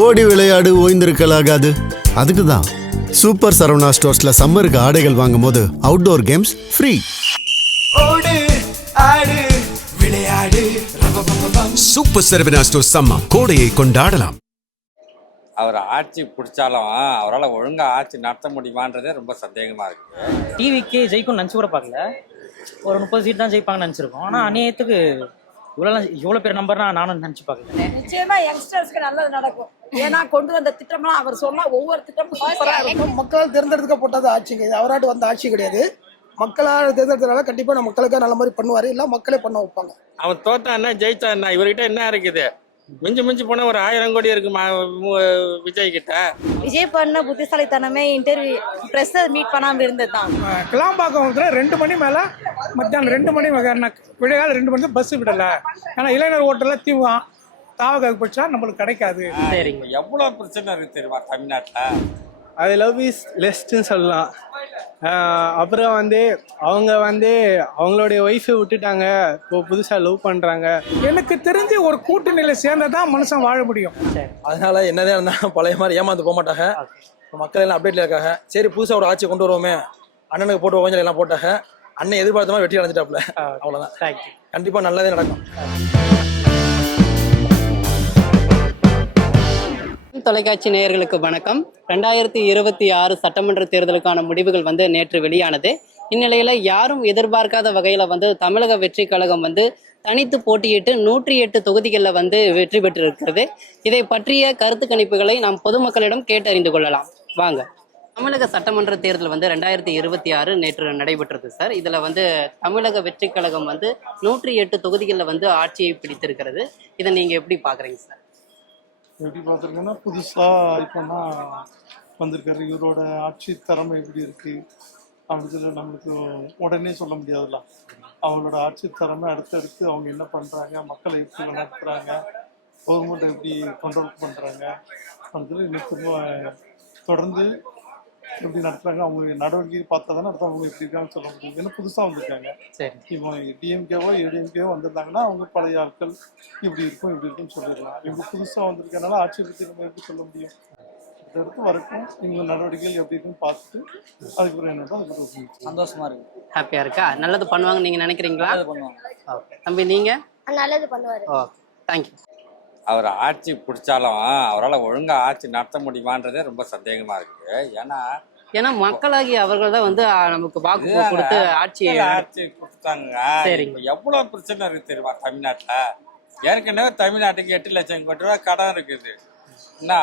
ஓடி விளையாடு ஓய்ந்திருக்கலாகாது. அதுக்கு தான் சூப்பர் சரவணா ஸ்டோர்ஸ்ல சம்மருக்கு ஆடைகள் வாங்கும் போது அவுட்டோர் கேம்ஸ் ஃப்ரீ. ஓடு ஆடு விளையாடு சூப்பர் சரவணா ஸ்டோர்ஸ் சம்மர் கோடையை கொண்டாடலாம். அவர் ஆட்சி பிடிச்சாலும் அவரால் ஒழுங்காக ஆட்சி நடத்த முடியுமான்றதே ரொம்ப சந்தேகமாக இருக்குது. டிவிக்கு ஜெயிக்கும்னு நினச்சி கூட பார்க்கல. ஒரு 30 சீட் தான் ஜெயிப்பாங்கன்னு நினச்சிருக்கோம். ஆனால் அநியாயத்துக்கு இவ்வளோ பேர் நம்பர்னா நானும் நினச்சி பார்க்கல. நிச்சயமா யங்ஸ்டர்ஸ்க்கு நல்லது நடக்கும். ஏன்னா கொண்டு வந்த திட்டம்லாம் அவர் சொன்னா ஒவ்வொரு திட்டமும் சூப்பரா இருக்கும். மக்களால் தேர்ந்தெடுக்கப்பட்டது ஆட்சிங்க, இது அவராட்டு வந்த ஆட்சி கிடையாது. மக்களால் தேர்ந்தெடுத்ததுனால கண்டிப்பா நம்ம மக்களுக்காக நல்ல மாதிரி பண்ணுவாரு, இல்ல மக்களே பண்ண வைப்பாங்க. அவன் தோத்தா என்ன ஜெயிச்சா என்ன, இவர்கிட்ட என்ன இருக்குது? மிஞ்சி போனா ஒரு 1000 கோடி இருக்கு விஜய் கிட்ட. விஜய் பண்ண புத்திசாலித்தனமே இன்டர்வியூ பிரஸ் மீட் பண்ணாம இருந்ததுதான். கிளாம்பாக்கம் 2 மணி மேல மத்தியானம் 2 மணி விடையால் 2 மணி பஸ் விடல. ஏன்னா இளைஞர் ஓட்டல தீவா தாவக பிடிச்சா நம்மளுக்கு கிடைக்காது. சரிங்க. எவ்வளோ பிரச்சனை இருக்கு தெரியுமா தமிழ்நாட்டில்? அது லவ் இஸ் லெஸ்ட்னு சொல்லலாம். அப்புறம் அவங்களுடைய ஒய்ஃபை விட்டுட்டாங்க, இப்போ புதுசாக லவ் பண்ணுறாங்க. எனக்கு தெரிஞ்சு ஒரு கூட்டணியில சேர்ந்ததான் மனுஷன் வாழ முடியும். அதனால என்னதான் இருந்தாலும் பழைய மாதிரி ஏமாந்து போக மாட்டாங்க. மக்கள் எல்லாம் அப்டேட்ல இருக்காங்க. சரி புதுசாக ஒரு ஆட்சி கொண்டு வருவோமே, அண்ணனுக்கு போட்டு கொஞ்சம் எல்லாம் போட்டாங்க. அண்ணன் எதிர்பார்த்த மாதிரி வெற்றி அடைஞ்சிட்டாப்ல. அவ்வளோதான். கண்டிப்பாக நல்லதே நடக்கும். தொலைக்காட்சி நேயர்களுக்கு வணக்கம். 2026 சட்டமன்ற தேர்தலுக்கான முடிவுகள் நேற்று வெளியானது. இந்நிலையில யாரும் எதிர்பார்க்காத வகையில தமிழக வெற்றி கழகம் தனித்து போட்டியிட்டு 108 தொகுதிகளில் வெற்றி பெற்றிருக்கிறது. இதை பற்றிய கருத்து கணிப்புகளை நாம் பொதுமக்களிடம் கேட்டறிந்து கொள்ளலாம். வாங்க. தமிழக சட்டமன்ற தேர்தல் 2026 நேற்று நடைபெற்றது சார். இதுல தமிழக வெற்றி கழகம் 108 தொகுதிகளில் ஆட்சியை பிடித்திருக்கிறது. இதை நீங்க எப்படி பாக்குறீங்க சார்? எப்படி பார்த்துருக்கோன்னா, புதுசாக இப்போனா வந்திருக்காரு. இவரோட ஆட்சி திறமை எப்படி இருக்குது அப்படின்னு நம்மளுக்கு உடனே சொல்ல முடியாதுல்ல. அவங்களோட ஆட்சி திறமை அடுத்தடுத்து அவங்க என்ன பண்ணுறாங்க, மக்களை எப்படி நடத்துகிறாங்க, கவர்மெண்ட்டை எப்படி கண்ட்ரோல் பண்ணுறாங்க அப்படின்னு இன்னும் தொடர்ந்து எப்படி நடத்துகிறாங்க, அவங்க நடவடிக்கை பார்த்தா தானே அடுத்து அவங்க எப்படி இருக்காங்கன்னு சொல்ல முடியும். ஏன்னா புதுசாக வந்திருக்காங்க. இப்போ டிஎம்கேவோ ஏடிஎம்கேவோ வந்திருந்தாங்கன்னா அவங்க பழைய ஆட்கள் இப்படி இருக்குன்னு சொல்லிடலாம். இவங்க புதுசாக வந்திருக்கனால ஆட்சி பற்றி நம்ம எப்படி சொல்ல முடியும்? அடுத்து வரைக்கும் இவங்க நடவடிக்கைகள் எப்படி இருக்குன்னு பார்த்துட்டு அதுக்கப்புறம் என்னடோ அதுக்கு சந்தோஷமா இருக்கு, ஹாப்பியா இருக்கா? நல்லது பண்ணுவாங்க நீங்க நினைக்கிறீங்களா? தம்பி நீங்க? நல்லது பண்ணுவாரு. தேங்க்யூ. அவர் ஆட்சி பிடிச்சாலும் அவரால் ஒழுங்காக ஆட்சி நடத்த முடியுமான்றதே ரொம்ப சந்தேகமாக இருக்குது. ஏன்னா மக்களாகி அவர்கள் தான் நமக்கு வாக்கு கொடுத்து ஆட்சி கொடுத்தாங்க. இப்போ எவ்வளோ பிரச்சனை இருக்கு தெரியுமா தமிழ்நாட்டில்? ஏற்கனவே தமிழ்நாட்டுக்கு 8 லட்சம் கோடி ரூபா கடன் இருக்குது. என்ன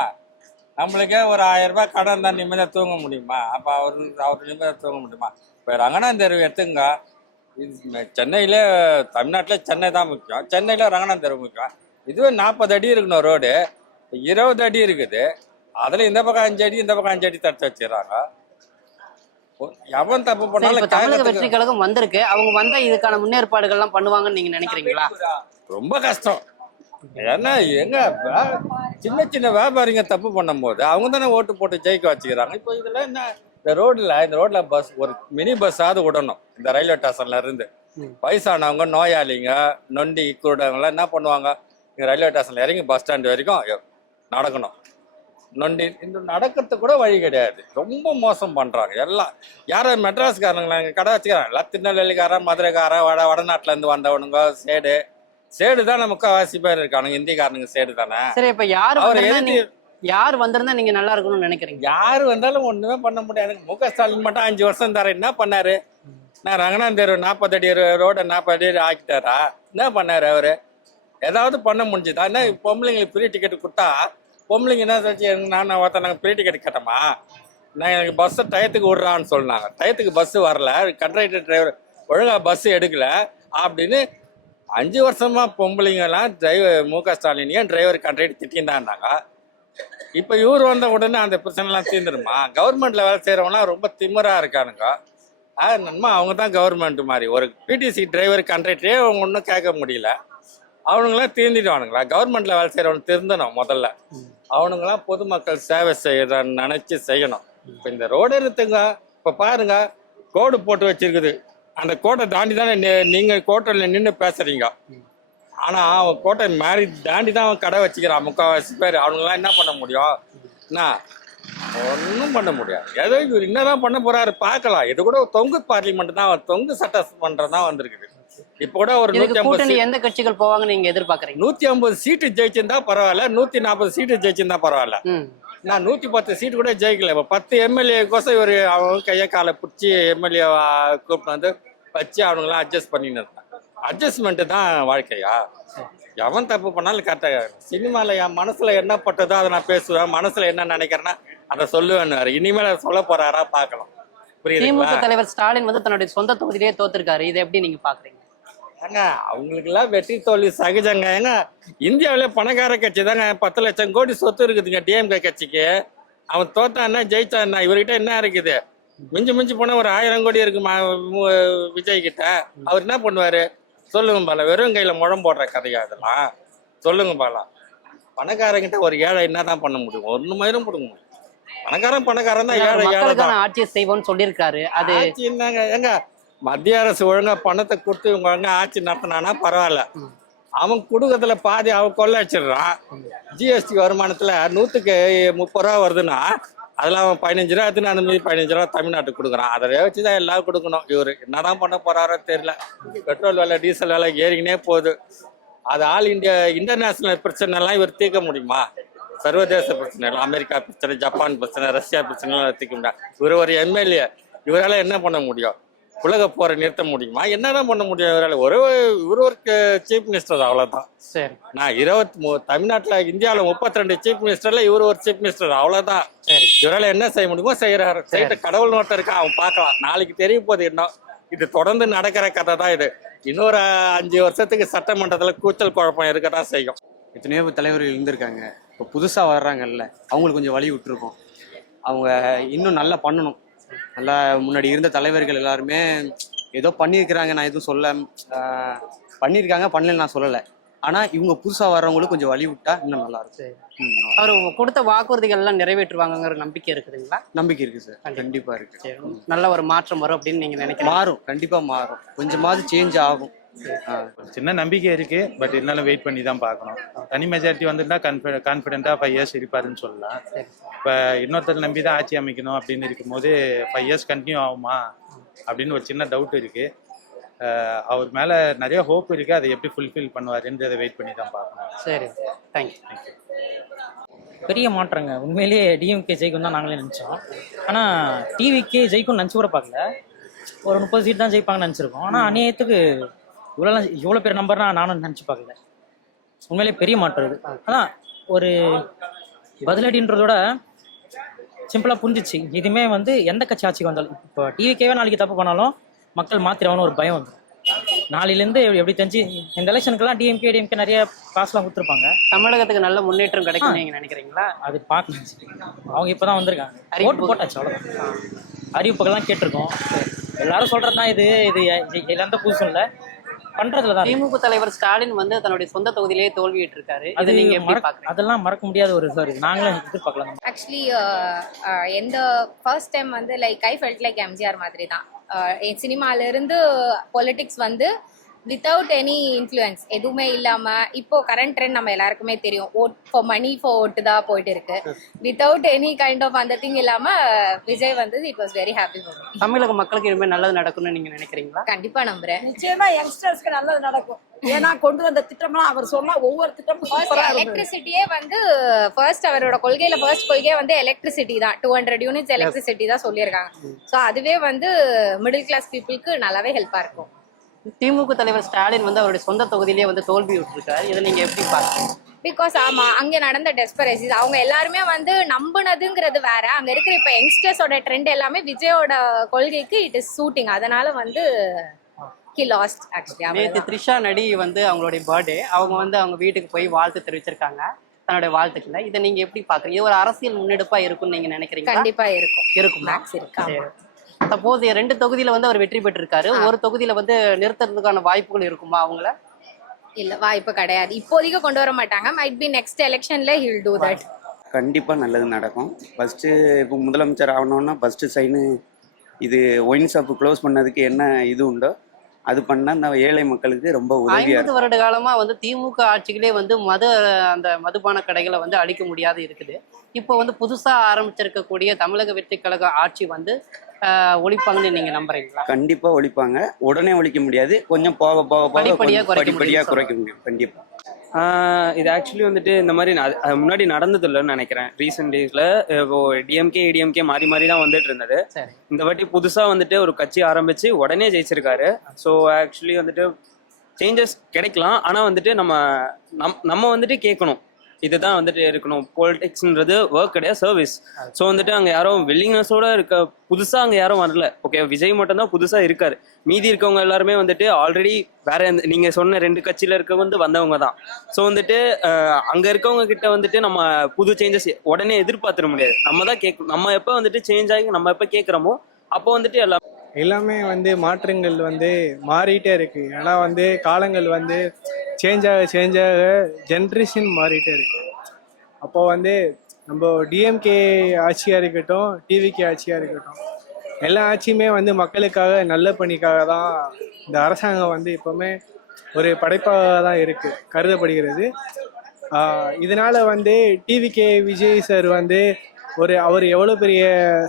நம்மளுக்கே ஒரு 1000 ரூபாய் கடன் தான் நிம்மதியாக தூங்க முடியுமா? அப்போ அவர் நிம்மதியாக தூங்க முடியுமா? இப்போ ரங்கநாதன் தெரு எடுத்துங்க. சென்னையிலே தமிழ்நாட்டில் சென்னை தான் முக்கியம். சென்னையில் ரங்கநாதன் தெரு முக்கியம். இதுவே 40 அடி இருக்கணும் ரோடு, 20 அடி இருக்குது. அதில் இந்த பக்கம் 5 அடி இந்த பக்கம் 5 அடி தடுத்து வச்சிடறாங்க. எவன் தப்பு பண்ணாலும் தமிழக வெற்றி கழகம் வந்திருக்கு, அவங்க இதுக்கான முன்னேற்பாடுகள்லாம் பண்ணுவாங்கன்னு நீங்க நினைக்கிறீங்களா? ரொம்ப கஷ்டம். ஏன்னா எங்க சின்ன வியாபாரிங்க தப்பு பண்ணும் போது அவங்க தானே ஓட்டு போட்டு ஜெயிக்க வச்சுக்கிறாங்க. இப்போ இதுல என்ன, இந்த ரோட்ல பஸ் ஒரு மினி பஸ்ஸாவது விடணும். இந்த ரயில்வே ஸ்டேஷன்ல இருந்து வயசானவங்க, நோயாளிங்க, நொண்டி குருடவங்களாம் என்ன பண்ணுவாங்க, இங்கே ரயில்வே ஸ்டேஷன்ல இறங்கி பஸ் ஸ்டாண்டு வரைக்கும் நடக்கணும். நொண்டி இந்த நடக்கிறதுக்கு கூட வழி கிடையாது. ரொம்ப மோசம் பண்றாங்க எல்லாம். யாரும் மெட்ராஸ்காரங்களா இங்கே கடை வச்சுக்கிறாங்க. எல்லாம் திருநெல்வேலிக்காரன், மதுரைக்காரன், வடநாட்டுல இருந்து வந்தவனுங்க. சேடு தான் முக்கால்வாசி பேர் இருக்கானுங்க. இந்திக்காரனுங்க சேடு தானே. சரி, இப்ப யார் வந்திருந்தா நீங்க நல்லா இருக்கணும்னு நினைக்கிறீங்க? யாரு வந்தாலும் ஒண்ணுமே பண்ண முடியாது. முக ஸ்டாலின் மட்டும் 5 வருஷம் தர என்ன பண்ணாரு? நான் ரங்கநாதன் தெரு 40 அடி ரோட 40 அடி ஆக்கிட்டாரா? என்ன பண்ணாரு அவரு? ஏதாவது பண்ண முடிஞ்சுதா? என்ன பொம்பளைங்களுக்கு ஃப்ரீ டிக்கெட் கொடுத்தா பொம்பளைங்க என்ன சொல்லிச்சு, நாங்கள் ஃப்ரீ டிக்கெட் கேட்டோமா, நான் எனக்கு பஸ்ஸை டயத்துக்கு விட்றான்னு சொன்னாங்க. டயத்துக்கு பஸ்ஸு வரல, கண்ட்ராக்டர் டிரைவர் ஒழுங்காக பஸ்ஸு எடுக்கல அப்படின்னு 5 வருஷமா பொம்பளைங்கெல்லாம் முக ஸ்டாலின் ஏன் டிரைவர் கண்ட்ராக்டர் திட்டிருந்தாங்க. இப்போ இவர் வந்த உடனே அந்த பிரச்சனைலாம் தீர்ந்துருமா? கவர்மெண்ட்ல வேலை செய்கிறவங்களாம் ரொம்ப திமிரா இருக்கானுங்க. நன்மா அவங்க தான் கவர்மெண்ட் மாதிரி. ஒரு பிடிசி டிரைவர் கண்ட்ராக்டரே அவங்க ஒன்றும் கேட்க முடியல. அவனுங்களாம் தீர்ந்துடுவானுங்களா? கவர்மெண்ட்ல வேலை செய்கிறவங்க திருந்தணும் முதல்ல. அவனுங்களாம் பொதுமக்கள் சேவை செய்யறன்னு நினைச்சு செய்யணும். இப்போ இந்த ரோடு எடுத்துங்க, இப்போ பாருங்க கோடு போட்டு வச்சிருக்குது. அந்த கோட்டை தாண்டி தானே நீங்க கோட்டையில் நின்று பேசுறீங்க. ஆனா அவன் கோட்டை மாறி தாண்டி தான் அவன் கடை வச்சுக்கிறான் முக்கால்வாசி பேர். அவனுங்களாம் என்ன பண்ண முடியும்? என்ன ஒன்றும் பண்ண முடியாது. ஏதோ இவர் என்னதான் பண்ண போறாரு பார்க்கலாம். இது கூட தொங்கு பார்லிமெண்ட் தான், தொங்கு சட்டமன்றம் தான் வந்திருக்குது. இப்ப கூட ஒரு இதுக்கு 150 கூட்டணி எந்த கட்சிகள் போவாங்கன்னு நீங்க எதிர்பார்க்கறீங்க? 150 சீட்டு ஜெயிச்சிருந்தா பரவாயில்ல, 140 சீட்டு ஜெயிச்சிருந்தா பரவாயில்ல. நான் 110 சீட்டு கூட ஜெயிக்கல. இப்போ 10 எம்எல்ஏக்கோசம் இவர் அவங்க கையை காலை பிடிச்சி எம்எல்ஏ கூப்பிட்டு வந்து வச்சு அவனுங்களாம் அட்ஜஸ்ட் பண்ணின்னு இருந்தான். அட்ஜஸ்ட்மெண்ட்டு தான் வாழ்க்கையா? எவன் தப்பு பண்ணாலும் கரெக்டாக. சினிமாவில் என் மனசில் என்ன பட்டதோ அதை நான் பேசுவேன், மனசில் என்ன நினைக்கிறேன்னா அதை சொல்லுவேன்னு. இனிமேல் சொல்ல போறாரா பார்க்கலாம். திமுக புரியுதுங்களா? தலைவர் ஸ்டாலின் வந்து தன்னுடைய சொந்த தொகுதியிலேயே தோத்துருக்காரு. இதை எப்படி நீங்க பாக்குறீங்க? ஏங்க அவங்களுக்கெல்லாம் வெற்றி தோல்வி சகஜங்க. ஏங்க இந்தியாவிலே பணக்கார கட்சி தாங்க, 10 லட்சம் கோடி சொத்து இருக்குதுங்க டிஎம்கே கட்சிக்கு. அவன் தோத்தான்னா ஜெயிச்சான்னா இவர்கிட்ட என்ன இருக்குது? மிஞ்சி போனா ஒரு 1000 கோடி இருக்கு விஜய் கிட்ட. அவர் என்ன பண்ணுவாரு சொல்லுங்க பாலா? வெறும் கையில முழம் போடுற கதையா அதெல்லாம்? சொல்லுங்க பாலா. பணக்காரங்கிட்ட ஒரு ஏழை என்னதான் பண்ண முடியும்? ஒண்ணு மயிரும் கொடுங்க. பணக்காரன் தான், ஏழை மக்களுக்கான ஆட்சியை செய்வோம்னு சொல்லியிருக்காரு. அது ஆட்சி என்னங்க? ஏங்க மத்திய அரசு ஒழுங்கா பணத்தை கொடுத்து இவங்க ஒழுங்கா ஆட்சி நடத்தினானா பரவாயில்ல. அவன் குடுக்கத்துல பாதி அவன் கொள்ள வச்சிடுறான். ஜிஎஸ்டி வருமானத்துல 100க்கு 30 ரூபா வருதுன்னா அதுல அவன் 15 ரூபா எடுத்துன்னு அந்த மாதிரி 15 ரூபா தமிழ்நாட்டுக்கு கொடுக்குறான். அதை வச்சுதான் எல்லாரும் கொடுக்கணும். இவரு என்னதான் பண்ண போறாரோ தெரியல. பெட்ரோல் விலை டீசல் விலை ஏறிக்கினே போகுது. அது ஆல் இந்தியா இன்டர்நேஷனல் பிரச்சனை எல்லாம் இவர் தீர்க்க முடியுமா? சர்வதேச பிரச்சனை, அமெரிக்கா பிரச்சனை, ஜப்பான் பிரச்சனை, ரஷ்யா பிரச்சனை எல்லாம் தீர்க்க முடியாது. இவர் ஒரு எம்எல்ஏ, இவரால என்ன பண்ண முடியும்? உலக போரை நிறுத்த முடியுமா? என்னதான் பண்ண முடியும் இவரால்? இவர் ஒரு சீஃப் மினிஸ்டர் அவ்வளவுதான். சரி, நான் 23 தமிழ்நாட்டுல இந்தியாவில 32 சீஃப் மினிஸ்டர்ல இவர் ஒரு சீஃப் மினிஸ்டர் அவ்வளவுதான். சரி. இவரால என்ன செய்ய முடியுமோ செய்யறாரு. செய்யற கடவுள் நோட்டம் இருக்கா அவன் பார்க்கலாம். நாளைக்கு தெரிய போகுது. இன்னும் இது தொடர்ந்து நடக்கிற கதை தான் இது. இன்னொரு 5 வருஷத்துக்கு சட்டமன்றத்துல கூச்சல் குழப்பம் இருக்கதான் செய்யும். எத்தனையோ தலைவர்கள் இருந்திருக்காங்க. இப்போ புதுசாக வர்றாங்கல்ல, அவங்களுக்கு கொஞ்சம் வழி விட்டுருக்கோம். அவங்க இன்னும் நல்லா பண்ணணும். நல்லா முன்னாடி இருந்த தலைவர்கள் எல்லாருமே ஏதோ பண்ணியிருக்கிறாங்க, நான் எதுவும் சொல்ல பண்ணியிருக்காங்க, பண்ணல நான் சொல்லலை. ஆனால் இவங்க புதுசாக வர்றவங்களுக்கு கொஞ்சம் வழி விட்டா இன்னும் நல்லா இருக்கும். அவர் கொடுத்த வாக்குறுதிகள் எல்லாம் நிறைவேற்றுவாங்கங்கிற நம்பிக்கை இருக்குதுங்களா? நம்பிக்கை இருக்கு சார், கண்டிப்பாக இருக்கு. நல்ல ஒரு மாற்றம் வரும் அப்படின்னு நீங்க நினைக்கிறீங்க? மாறும், கண்டிப்பாக மாறும். கொஞ்சமாவது சேஞ்ச் ஆகும். சின்ன நம்பிக்கை இருக்கு. பட் இருந்தாலும் வெயிட் பண்ணி தான் பார்க்கணும். தனி மெஜாரிட்டி வந்துட்டா கான்ஃபிடென்ட்டா 5 இயர்ஸ் இருப்பாருன்னு சொல்லலாம். இப்போ இன்னொருத்தர் நம்பி தான் ஆட்சி அமைக்கணும் அப்படின்னு இருக்கும்போது 5 இயர்ஸ் கண்டினியூ ஆகுமா அப்படின்னு ஒரு சின்ன டவுட் இருக்கு. அவர் மேல நிறைய ஹோப் இருக்கு. அதை எப்படி ஃபுல்ஃபில் பண்ணுவாருன்றதை வெயிட் பண்ணி தான் பார்க்கணும். சரி, தேங்க்யூ. பெரிய மாற்றங்க. உண்மையிலேயே டிஎம்கே ஜெயிக்கும் தான் நாங்களே நினச்சோம். ஆனால் டிவிக்கே ஜெயிக்கும்னு நினச்சி கூட பார்க்கல. ஒரு 30 சீட் தான் ஜெயிப்பாங்கன்னு நினச்சிருக்கோம். ஆனால் அநியாயத்துக்கு இவ்வளோ பெரிய நம்பர்னா நானும் நினச்சி பார்க்கல. உண்மையிலேயே பெரிய மாற்றம் இது. ஆனால் ஒரு பதிலடின்றதோட சிம்பிளாக புரிஞ்சிச்சு. இதுவுமே எந்த கட்சி ஆட்சிக்கு வந்தாலும், இப்போ டிவிக்கேவே நாளைக்கு தப்பு பண்ணாலும் மக்கள் மாத்திரவான ஒரு பயம் வந்துடும். நாளையிலேருந்து எப்படி தெரிஞ்சு இந்த எலெக்ஷனுக்கெல்லாம் டிஎம்கே நிறைய காசுலாம் கொடுத்துருப்பாங்க. தமிழகத்துக்கு நல்ல முன்னேற்றம் கிடைக்கும் நீங்க நினைக்கிறீங்களா? அது பார்க்கலாம். அவங்க இப்போதான் வந்திருக்காங்க, ஓட்டு போட்டாச்சு, அவ்வளோதான். அறிவிப்புகள்லாம் கேட்டிருக்கோம். எல்லாரும் சொல்றதுதான் இது எந்த புதுசும் இல்லை, பண்றதுலதான். திமுக தலைவர் ஸ்டாலின் தன்னுடைய சொந்த தொகுதியிலேயே தோல்விட்டு இருக்காரு. அது நீங்க எப்படி பாக்குறீங்க? அதெல்லாம் மறக்க முடியாத ஒரு சார், நாங்களும் எதிர்பார்க்கலாம். ஆக்சுவலி எந்த first time like I felt like MGR மாதிரி தான். சினிமால இருந்து பொலிட்டிக்ஸ் வித்தவுட் எனி இன்ஃப்ளூயன்ஸ் எதுவுமே இல்லாம இப்போ கரண்ட் ட்ரெண்ட் நம்ம எல்லாருக்குமே தெரியும். ஓட் ஃபார் மணி ஃபார் ஓட்டு தான் போயிட்டு இருக்கு. வித்தவுட் எனி கைண்ட் ஆஃப் அந்த திங் இல்லாம Vijay it was very happy. தமிழக மக்களுக்கு இனிமே நல்லது நடக்கும்னு நீங்க நினைக்கிறீங்களா? கண்டிப்பா நம்புறேன். நிச்சயமா யங்ஸ்டர்ஸ்க்கு நல்லது நடக்கும். ஏன்னா கொண்டு வந்த திட்டம்லாம் அவர் சொன்னா ஒவ்வொரு திட்டமும் எலக்ட்ரிசிட்டியே ஃபர்ஸ்ட் அவரோட கொள்கையில ஃபர்ஸ்ட் கொள்கையே எலக்ட்ரிசிட்டி தான். 200 யூனிட்ஸ் எலக்ட்ரிசிட்டி தான் சொல்லியிருக்காங்க. ஸோ அதுவே மிடில் கிளாஸ் பீப்புளுக்கு நல்லாவே ஹெல்ப்பா இருக்கும். திமுக தலைவர் ஸ்டாலின் அவருடைய சொந்த தொகுதியிலேயே தோல்வி விட்டுருக்காரு. இதை நீங்க எப்படி பாக்குறீங்க? பிகாஸ் ஆமா, அங்க நடந்த டெஸ்பரசிஸ் அவங்க எல்லாருமே நம்புனதுங்கிறது வேற. அங்க இருக்கிற இப்ப யங்ஸ்டர்ஸோட ட்ரெண்ட் எல்லாமே விஜயோட கொள்கைக்கு இட் இஸ் சூட்டிங். அதனால he lost actually. நேத்து த்ரிஷா நடி அவங்களுடைய பர்த்டே, அவங்க அவங்க வீட்டுக்கு போய் வாழ்த்து தெரிவிச்சிருக்காங்க தன்னுடைய வாழ்த்துக்களை. இதை நீங்க எப்படி பாக்குறீங்க? இது ஒரு அரசியல் முன்னெடுப்பா இருக்கும்னு நீங்க நினைக்கிறீங்க? கண்டிப்பா இருக்கும். மேக்ஸ் இருக்கு. சப்போஸ் 2 தொகுதியில அவர் வெற்றி பெற்றிருக்காரு, ஒரு தொகுதியில நிறுத்துறதுக்கான வாய்ப்புகள் இருக்குமா அவங்கள? இல்ல, வாய்ப்பு கிடையாது. இப்போதைக்கு கொண்டு வர மாட்டாங்க. மைட் பி நெக்ஸ்ட் எலெக்ஷன்ல he will do that. கண்டிப்பா நல்லது நடக்கும். ஃபர்ஸ்ட் இப்போ முதலமைச்சர் ஆகணும்னா ஃபர்ஸ்ட் சைனு இது ஒயின் ஷாப்பு க்ளோஸ் பண்ணதுக்கு என்ன இது உண்டோ அது பண்ணால் இந்த ஏழை மக்களுக்கு ரொம்ப உதவியாக 50 வருட காலமா வந்து திமுக ஆட்சிகளே வந்து அந்த மதுபான கடைகளை வந்து அழிக்க முடியாது இருக்குது. இப்போ வந்து புதுசா ஆரம்பிச்சிருக்கக்கூடிய தமிழக வெற்றி கழக ஆட்சி வந்து ஒழிப்பாங்கன்னு நீங்க நம்புறீங்களா? கண்டிப்பா ஒழிப்பாங்க. உடனே ஒழிக்க முடியாது, கொஞ்சம் போக போக போக படிப்படியாக குறைக்க முடியும் கண்டிப்பா. இது ஆக்சுவலி வந்துட்டு இந்த மாதிரி முன்னாடி நடந்தது இல்லைன்னு நினைக்கிறேன். ரீசெண்ட் டேஸ்ல இப்போ டிஎம்கே ஏடிஎம்கே மாறி மாறி தான் வந்துட்டு இருந்தது. இந்த வாட்டி புதுசா வந்துட்டு ஒரு கட்சி ஆரம்பிச்சு உடனே ஜெயிச்சிருக்காரு. ஸோ ஆக்சுவலி வந்துட்டு சேஞ்சஸ் கிடைக்கலாம். ஆனா வந்துட்டு நம்ம வந்துட்டு கேட்கணும், இதுதான் வந்துட்டு இருக்கணும். பொலிட்டிக்ஸ்ன்றது ஒர்க் கிடையாது, சர்வீஸ். ஸோ வந்துட்டு அங்கே யாரும் வில்லிங்னஸோட இருக்க புதுசாக அங்கே யாரும் வரல. ஓகே, விஜய் மட்டும்தான் புதுசாக இருக்காரு. மீதி இருக்கவங்க எல்லாருமே வந்துட்டு ஆல்ரெடி வேற நீங்கள் சொன்ன 2 கட்சியில் இருக்க வந்தவங்க தான். ஸோ வந்துட்டு அங்கே இருக்கவங்க கிட்ட வந்துட்டு நம்ம புது சேஞ்சஸ் உடனே எதிர்பார்த்துட முடியாது. நம்ம தான் கேட்கணும். நம்ம எப்போ வந்துட்டு சேஞ்ச் ஆகி நம்ம எப்போ கேட்குறோமோ அப்போ வந்துட்டு எல்லாமே வந்து மாற்றங்கள் வந்து மாறிட்டே இருக்கு. ஏன்னா வந்து காலங்கள் வந்து சேஞ்ச் ஆக ஜென்ரேஷன் மாறிட்டே இருக்கு. அப்போ வந்து நம்ம டிஎம்கே ஆட்சியாக இருக்கட்டும், டிவிகே ஆட்சியாக இருக்கட்டும், எல்லா ஆட்சியுமே வந்து மக்களுக்காக நல்ல பணிக்காக தான் இந்த அரசாங்கம் வந்து எப்போவுமே ஒரு படைப்பாக தான் இருக்குது கருதப்படுகிறது. இதனால் வந்து டிவிகே விஜய் சார் வந்து அவர் எவ்வளோ பெரிய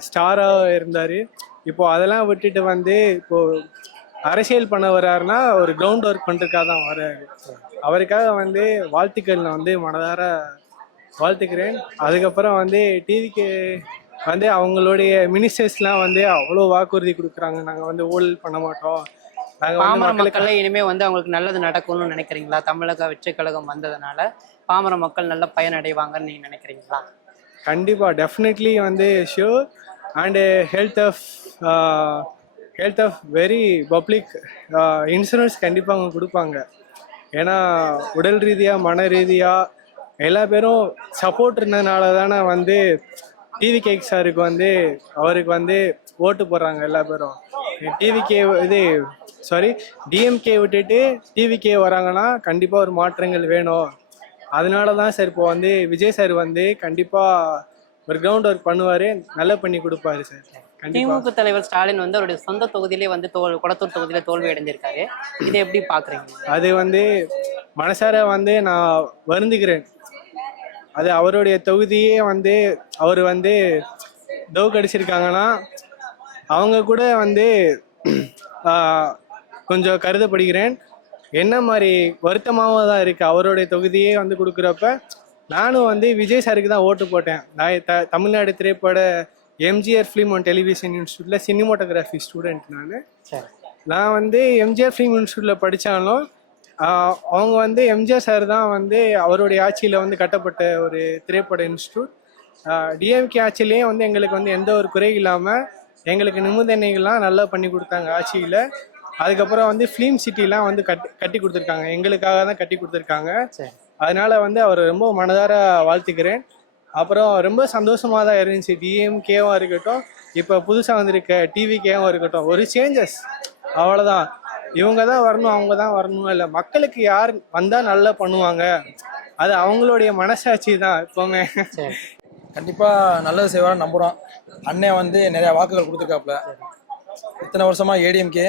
ஸ்டாராக இருந்தார். இப்போது அதெல்லாம் விட்டுட்டு வந்து இப்போது அரசியல் பண்ண வர்றாருன்னா ஒரு கிரவுண்ட் ஒர்க் பண்ணுறதுக்காக தான் வர்றாரு. அவருக்காக வந்து வாழ்த்துக்கள் நான் வந்து மனதார வாழ்த்துக்கிறேன். அதுக்கப்புறம் வந்து டிவிக்கு வந்து அவங்களுடைய மினிஸ்டர்ஸ்லாம் வந்து அவ்வளோ வாக்குறுதி கொடுக்குறாங்க, நாங்கள் வந்து ஊழல் பண்ண மாட்டோம், பாமர மக்கள் இனிமே வந்து அவங்களுக்கு நல்லது நடக்கும்னு நினைக்கிறீங்களா? தமிழக வெற்றி கழகம் வந்ததுனால பாமர மக்கள் நல்ல பயனடைவாங்கன்னு நீங்க நினைக்கிறீங்களா? கண்டிப்பா, டெஃபினெட்லி வந்து sure. And health of very public insurance கண்டிப்பாக அவங்க கொடுப்பாங்க. ஏன்னா உடல் ரீதியாக மன ரீதியாக எல்லா பேரும் சப்போர்ட் இருந்ததுனால தானே வந்து டிவிகே சாருக்கு வந்து அவருக்கு வந்து ஓட்டு போடுறாங்க எல்லா பேரும். டிஎம்கே விட்டுட்டு டிவிகே வராங்கன்னா கண்டிப்பாக ஒரு மாற்றங்கள் வேணும். அதனால தான் சார் இப்போ வந்து விஜய் சார் வந்து கண்டிப்பாக ஒரு கிரவுண்ட் ஒர்க் பண்ணுவார், நல்லா பண்ணி கொடுப்பாரு சார். திமுக தலைவர் ஸ்டாலின் வந்து அவருடைய சொந்த தொகுதியிலே வந்து கொளத்தூர் தொகுதியில தோல்வி அடைஞ்சிருக்காரு. இதை எப்படி பாக்குறீங்க? அது வந்து மனசார வந்து நான் வருந்துகிறேன். அது அவருடைய தொகுதியே வந்து அவர் வந்து தோக்கடிச்சிருக்காங்கன்னா அவங்க கூட வந்து கொஞ்சம் கருதப்படுகிறேன். என்ன மாதிரி வருத்தமாகவும் தான் இருக்குது. அவருடைய தொகுதியே வந்து கொடுக்குறப்ப நானும் வந்து விஜய் சாருக்கு தான் ஓட்டு போட்டேன். நான் தமிழ்நாடு திரைப்பட எம்ஜிஆர் ஃபிலிம் அண்ட் டெலிவிஷன் இன்ஸ்டியூட்டில் சினிமோட்டோகிராஃபி ஸ்டூடெண்ட். நான் வந்து எம்ஜிஆர் ஃபிலிம் இன்ஸ்டியூட்டில் படித்தாலும் அவங்க வந்து எம்ஜிஆர் சார் தான் வந்து அவருடைய ஆட்சியில் வந்து கட்டப்பட்ட ஒரு திரைப்பட இன்ஸ்டியூட். டிஎம்கே ஆட்சியிலேயே வந்து எங்களுக்கு வந்து எந்த ஒரு குறை இல்லாமல் எங்களுக்கு நிபந்தனைகள்லாம் நல்லா பண்ணி கொடுத்தாங்க ஆட்சியில். அதுக்கப்புறம் வந்து ஃபிலிம் சிட்டிலாம் வந்து கட்டி கொடுத்துருக்காங்க, எங்களுக்காக தான் கட்டி கொடுத்துருக்காங்க. அதனால வந்து அவர் ரொம்ப மனதார வாழ்த்துக்கிறேன். அப்புறம் ரொம்ப சந்தோஷமாக தான் இருந்துச்சு. டிஎம்கேவும் இருக்கட்டும், இப்போ புதுசாக வந்திருக்க டிவிகேவும் இருக்கட்டும், ஒரு சேஞ்சஸ் அவ்வளோதான். இவங்க தான் வரணும், அவங்க தான் வரணும் இல்லை, மக்களுக்கு யார் வந்தால் நல்லா பண்ணுவாங்க, அது அவங்களுடைய மனசாட்சி தான் எப்போவுமே. கண்டிப்பாக நல்லது செய்வார்னு நம்புகிறோம். அண்ணன் வந்து நிறையா வாக்குகள் கொடுத்துருக்காப்புல. இத்தனை வருஷமாக ஏடிஎம்கே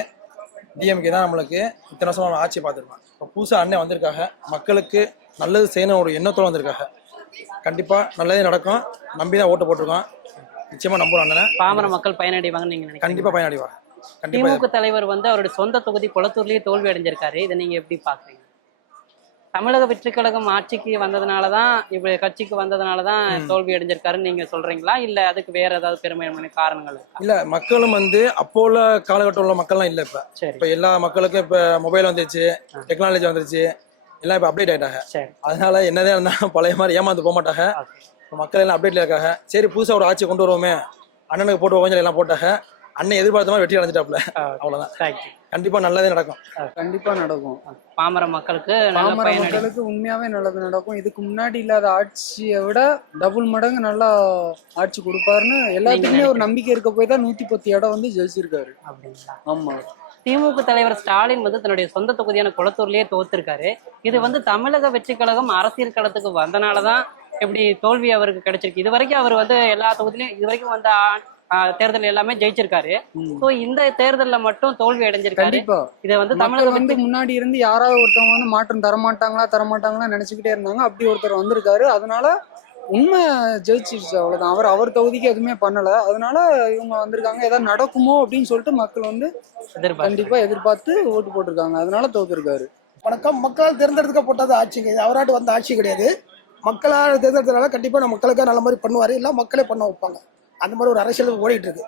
டிஎம்கே தான் நம்மளுக்கு இத்தனை வருஷமாக ஆட்சி பார்த்துருக்கோம். இப்போ புதுசாக அண்ணன் வந்திருக்காங்க, மக்களுக்கு நல்லது செய்யணும் ஒரு எண்ணத்தோடு வந்திருக்காங்க. கண்டிப்பாக நல்லதே நடக்கும், நம்பி தான் ஓட்டு போட்டிருக்கோம். நிச்சயமாக நம்புகிறோம் அண்ணனை. பாமர மக்கள் பயனடைவாங்கன்னு நீங்கள் நினைக்கிறீங்க? கண்டிப்பாக பயனடைவாங்க. திமுக தலைவர் வந்து அவருடைய சொந்த தொகுதி கொளத்தூர்லேயே தோல்வி அடைஞ்சிருக்காரு. இதை நீங்கள் எப்படி பார்க்குறீங்க? தமிழக வெற்றி கழகம் ஆட்சிக்கு வந்ததுனால தான், இப்போ கட்சிக்கு வந்ததுனால தான் தோல்வி அடைஞ்சிருக்காருன்னு நீங்கள் சொல்கிறீங்களா, இல்லை அதுக்கு வேற ஏதாவது பெருமையான காரணங்கள்? இல்லை, மக்களும் வந்து அப்போ உள்ள காலகட்டம் உள்ள மக்கள்லாம் இல்லை. இப்போ எல்லா மக்களுக்கும் இப்போ மொபைல் வந்துருச்சு, டெக்னாலஜி வந்துருச்சு, எல்லாம் இப்போ அப்டேட் ஆகிட்டாங்க. அதனால என்னதான் இருந்தாலும் பழைய மாதிரி ஏமாந்து போக மாட்டாங்க. இப்போ மக்கள் எல்லாம் அப்டேட்ல இருக்காங்க. சரி, புதுசாக ஒரு ஆட்சி கொண்டு வருவோமே, அண்ணனுக்கு போட்டு கொஞ்சம் எல்லாம் போட்டாங்க. அண்ணன் எதிர்பார்த்த மாதிரி வெற்றி அடைஞ்சிட்டாப்ல. அவ்வளோதான். கண்டிப்பா நல்லதே நடக்கும். கண்டிப்பா நடக்கும். பாமர மக்களுக்கு உண்மையாவே நல்லது நடக்கும். இதுக்கு முன்னாடி இல்லாத ஆட்சியை விட டபுள் மடங்கு நல்லா ஆட்சி கொடுப்பாருன்னு எல்லாத்துக்குமே ஒரு நம்பிக்கை இருக்க போய் தான் 110 இடம் வந்து ஜெயிச்சிருக்காரு. அப்படிங்களா? ஆமா. திமுக தலைவர் ஸ்டாலின் வந்து தன்னுடைய சொந்த தொகுதியான கொளத்தூர்லயே தோத்துருக்காரு. இது வந்து தமிழக வெற்றி கழகம் அரசியல் களத்துக்கு வந்தனாலதான் இப்படி தோல்வி அவருக்கு கிடைச்சிருக்கு. இது வரைக்கும் அவர் வந்து எல்லா தொகுதியிலும் இது வரைக்கும் வந்த தேர்தல் எல்லாமே ஜெயிச்சிருக்காரு. ஸோ இந்த தேர்தலில் மட்டும் தோல்வி அடைஞ்சிருக்காரு. கண்டிப்பா இதை வந்து மக்கள் தமிழக வந்து முன்னாடி இருந்து யாராவது ஒருத்தவங்க வந்து மாற்றம் தரமாட்டாங்களா நினைச்சுக்கிட்டே இருந்தாங்க. அப்படி ஒருத்தர் வந்திருக்காரு. அதனால உண்மை ஜெயிச்சிருச்சு, அவ்வளவுதான். அவர் தொகுதிக்கு எதுவுமே பண்ணல. அதனால இவங்க வந்திருக்காங்க, ஏதாவது நடக்குமோ அப்படின்னு சொல்லிட்டு மக்கள் வந்து கண்டிப்பா எதிர்பார்த்து ஓட்டு போட்டிருக்காங்க. அதனால தோத்துருக்காரு. வணக்கம். மக்களால் தேர்ந்தெடுக்கப்பட்டது ஆட்சிங்க, இது அவராட்டு வந்த ஆட்சி கிடையாது. மக்களால் தேர்ந்தெடுத்ததுனால கண்டிப்பா நம்ம மக்களுக்காக நல்ல மாதிரி பண்ணுவாரு, இல்லை மக்களே பண்ண வைப்பாங்க. அந்த மாதிரி ஒரு அரசியல் ஓடிட்டு இருக்கு.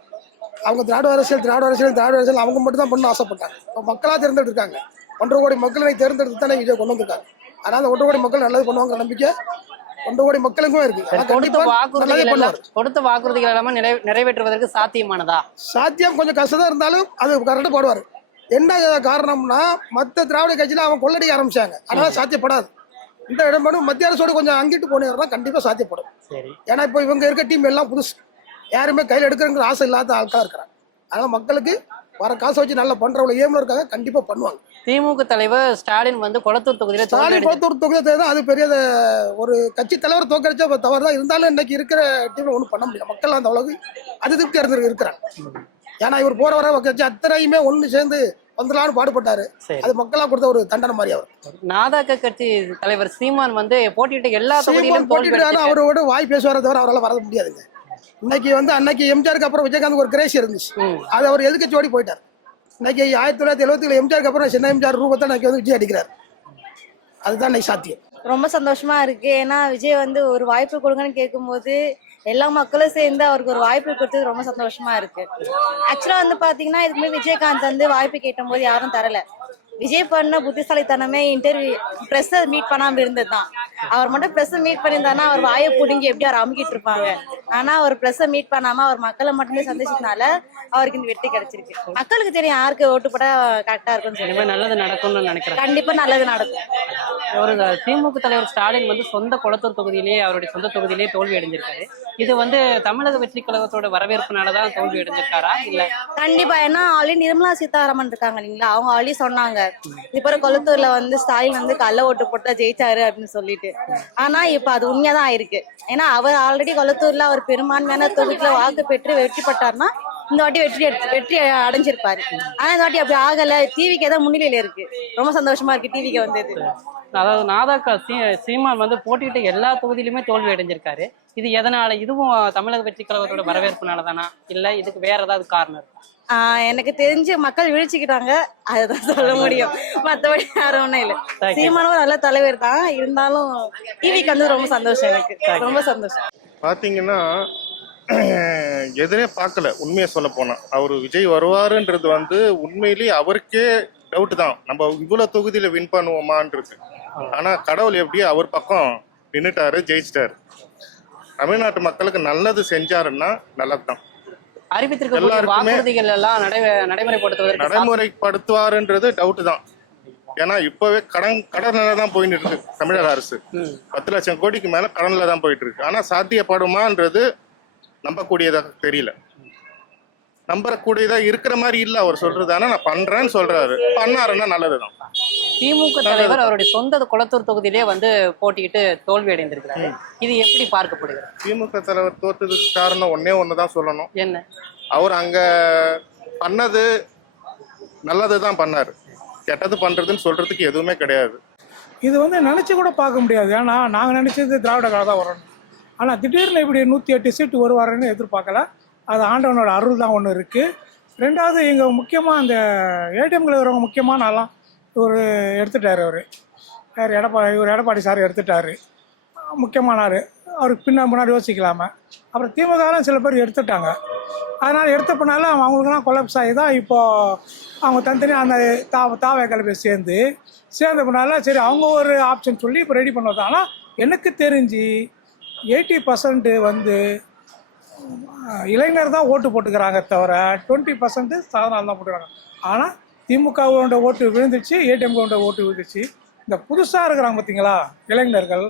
அவங்க திராவிட அரசியல் அவங்க மட்டும் தான் பண்ண ஆசைப்பட்டாங்க. இப்போ மக்களாக தேர்ந்தெடுத்திருக்காங்க. 1.5 கோடி மக்களை தேர்ந்தெடுத்து தானே விஜய் கொண்டு வந்திருக்காங்க. அதனால அந்த 1.5 கோடி மக்கள் நல்லது பண்ணுவாங்க நம்பிக்கை 1.5 கோடி மக்களுக்கும் இருக்கு. கொடுத்த வாக்குறுதிகள் எல்லாமே நிறைவேற்றுவதற்கு சாத்தியமானதா? சாத்தியம் கொஞ்சம் கஷ்டம் தான் இருந்தாலும் அது கரெக்டாக போடுவார். என்ன காரணம்னா மற்ற திராவிட கட்சியில அவன் கொள்ளடிக்க ஆரம்பிச்சாங்க. அதனால சாத்தியப்படாது. இந்த இடம் மட்டும் மத்திய அரசோட கொஞ்சம் அங்கிட்டு போனீங்கன்னா கண்டிப்பா சாத்தியப்படும். ஏன்னா இப்போ இவங்க இருக்க டீம் எல்லாம் புதுசு, யாருமே கையில் எடுக்கிறங்கிற ஆசை இல்லாத ஆட்களா இருக்கிறாங்க. அதனால மக்களுக்கு வர காசை வச்சு நல்லா பண்றவங்க ஏம்ல இருக்காங்க, கண்டிப்பா பண்ணுவாங்க. திமுக தலைவர் ஸ்டாலின் வந்து கொளத்தூர் தொகுதியில அது பெரிய ஒரு கட்சி தலைவர் தோக்கடிச்ச தவறு தான். இருந்தாலும் இன்னைக்கு இருக்கிற டீம்ல ஒன்றும் பண்ண முடியல. மக்கள் அந்த அளவுக்கு அது திருப்தி இருக்கிறாங்க. ஏன்னா இவர் போற வர கட்சி அத்தனையுமே ஒன்று சேர்ந்து வந்துடலான்னு பாடுபட்டாரு. அது மக்களா கொடுத்த ஒரு தண்டனை மாதிரி. அவர் நாதக கட்சி தலைவர் சீமான் வந்து போட்டியிட்டு எல்லா தொகுதியிலும் போட்டிட்டு அவரோட வாய் பேசுவார தவிர அவரால் வர முடியாதுங்க. இன்னைக்கு வந்து அன்னைக்கு எம்ஜிஆருக்கு அப்புறம் விஜயகாந்த் ஒரு கிரேஸ் இருந்துச்சு, அது அவர் எதுக்கு ஓடி போயிட்டார். இன்னைக்கு 1977 எம்ஜிஆருக்கு அப்புறம் சின்ன எம்ஜிஆர் ரூபத்தை இன்னைக்கு வந்து விஜய் அடிக்கிறார். அதுதான் இன்னைக்கு சாத்தியம். ரொம்ப சந்தோஷமா இருக்கு. ஏன்னா விஜய் வந்து ஒரு வாய்ப்பு கொடுங்கன்னு கேட்கும்போது எல்லா மக்களும் சேர்ந்து அவருக்கு ஒரு வாய்ப்பு கொடுத்தது ரொம்ப சந்தோஷமா இருக்கு. ஆக்சுவலா வந்து பாத்தீங்கன்னா இதுக்குமே விஜயகாந்த் வந்து வாய்ப்பு கேட்டும் போது யாரும் தரல. விஜய் பண்ண புத்திசாலித்தனமே இன்டர்வியூ பிரஸ் மீட் பண்ணாம இருந்ததுதான். அவர் மட்டும் பிரஸ் மீட் பண்ணியிருந்தாருன்னா அவர் வாயை புடுங்கி எப்படி அவர் அமுக்கிட்டு இருப்பாங்க. ஆனா அவர் பிரஸ் மீட் பண்ணாம அவர் மக்களை மட்டுமே சந்திச்சதுனால அவருக்கு இந்த வெற்றி கிடைச்சிருக்கு. மக்களுக்கு தெரியும் யாருக்கு ஓட்டு போட்டா கரெக்டா இருக்கும்னு சொல்லி. நல்லது நடக்கும்னு நினைக்கிறேன். கண்டிப்பா நல்லது நடக்கும். ஒரு திமுக தலைவர் ஸ்டாலின் வந்து சொந்த கொளத்தூர் தொகுதியிலேயே அவருடைய சொந்த தொகுதியிலேயே தோல்வி அடைஞ்சிருக்காரு. இது வந்து தமிழக வெற்றி கழகத்தோட வரவேற்புனாலதான் தோல்வி அடைஞ்சிருக்காரா இல்ல? கண்டிப்பா. ஏன்னா ஆல்ரெடி நிர்மலா சீதாராமன் இருக்காங்க இல்லைங்களா, அவங்க ஆல்ரெடி சொன்னாங்க இப்ப கொளத்தூர்ல வந்து ஸ்டாலின் வந்து கள்ள ஓட்டு போட்டா ஜெயிச்சாரு அப்படின்னு சொல்லிட்டு. ஆனா இப்ப அது உண்மையாதான் ஆயிருக்கு. ஏன்னா அவர் ஆல்ரெடி கொளத்தூர்ல அவர் பெரும்பான்மையான தொகுதியில வாக்கு பெற்று வெற்றி பெற்றார்னா இந்த வாட்டி வெற்றி அடைஞ்சிருப்பாரு. ஆனா இந்த வாட்டி அப்படி ஆகல. டிவிக்கு ஏதாவது முன்னிலையில இருக்கு. ரொம்ப சந்தோஷமா இருக்கு டிவிக்கு வந்தது. அதாவது நாதாக்கா சீமான் வந்து போட்டிட்டு எல்லா தொகுதியிலுமே தோல்வி அடைஞ்சிருக்காரு. இது எதனால? இதுவும் தமிழக வெற்றி கழகத்தோட வரவேற்புனால தானா இல்ல இதுக்கு வேற ஏதாவது காரணம் இருக்கு? எனக்கு தெரிஞ்சு மக்கள் வீழ்ச்சிக்கிட்டாங்க, அதுதான் சொல்ல முடியும். மற்றபடி யாரும் ஒன்றும் இல்லை. சீமானும் நல்ல தலைவர் தான், இருந்தாலும் டிவிக்கு வந்து ரொம்ப சந்தோஷம். எனக்கு ரொம்ப சந்தோஷம். பாத்தீங்கன்னா எதிரே பார்க்கல. உண்மையை சொல்ல போனா அவர் விஜய் வருவாருன்றது வந்து உண்மையிலேயே அவருக்கே டவுட் தான். நம்ம இவ்வளவு தொகுதியில வின் பண்ணுவோமான்றது. ஆனா கடவுள் எப்படி அவர் பக்கம் நின்னுட்டாரு, ஜெயிச்சிட்டாரு. தமிழ்நாட்டு மக்களுக்கு நல்லது செஞ்சாருன்னா நல்லதுதான். நடைமுறைப்படுத்துவாருன்றது டவுட் தான். ஏன்னா இப்பவே கடன்ல தான் போயிட்டு இருக்கு தமிழக அரசு. 10 லட்சம் கோடிக்கு மேல கடன்ல தான் போயிட்டு இருக்கு. ஆனா சாத்தியப்படுமான்றது நம்பக்கூடியதாக தெரியல. நம்பக்கூடியதா இருக்கிற மாதிரி இல்ல அவர் சொல்றது. ஆனா நான் பண்றேன்னு சொல்றாரு, பண்ணாருன்னா நல்லதுதான். திமுக தலைவர் அவருடைய சொந்த கொளத்தூர் தொகுதியிலே வந்து போட்டிட்டு தோல்வி அடைந்திருக்கிறாரு. இது எப்படி பார்க்கப்படுகிறது? திமுக தலைவர் தோற்றதுக்கு காரணம் ஒண்ணுதான் சொல்லணும். என்ன? அவர் அங்க பண்ணது நல்லதுதான் பண்ணாரு, கெட்டது பண்றதுன்னு சொல்றதுக்கு எதுவுமே கிடையாது. இது வந்து நினைச்சு கூட பார்க்க முடியாது. ஏன்னா நாங்க நினைச்சது திராவிட கழகம் தான் வரணும். ஆனா திடீர்னு இப்படி 108 சீட்டு வருவாருன்னு எதிர்பார்க்கல. அது ஆண்டவனோட அருள் தான் ஒன்று இருக்குது. ரெண்டாவது இங்கே முக்கியமாக அந்த ஏடிஎம்கில் இருக்கிறவங்க முக்கியமான ஆளாம் இவர் எடுத்துட்டார். இவர் எடப்பாடி சார் எடுத்துட்டார். முக்கியமான ஆள் அவருக்கு முன்னாடி யோசிக்கலாமல். அப்புறம் திமுகலாம் சில பேர் எடுத்துட்டாங்க. அதனால் எடுத்த பின்னால அவங்களுக்குலாம் கொலாப்ஸ் ஆகி தான் இப்போது அவங்க தனித்தனியாக அந்த தாவை கிளப்பி சேர்ந்த பின்னால சரி அவங்க ஒரு ஆப்ஷன் சொல்லி இப்போ ரெடி பண்ணுவது. ஆனால் எனக்கு தெரிஞ்சு 80% வந்து இளைஞர் தான் ஓட்டு போட்டுக்கிறாங்க தவிர 20% சாதனால் தான் போட்டுக்கிறாங்க. ஆனால் திமுகவோட ஓட்டு விழுந்துச்சு, ஏடிஎம்கோட ஓட்டு விழுந்துச்சு. இந்த புதுசாக இருக்கிறாங்க பார்த்தீங்களா இளைஞர்கள்,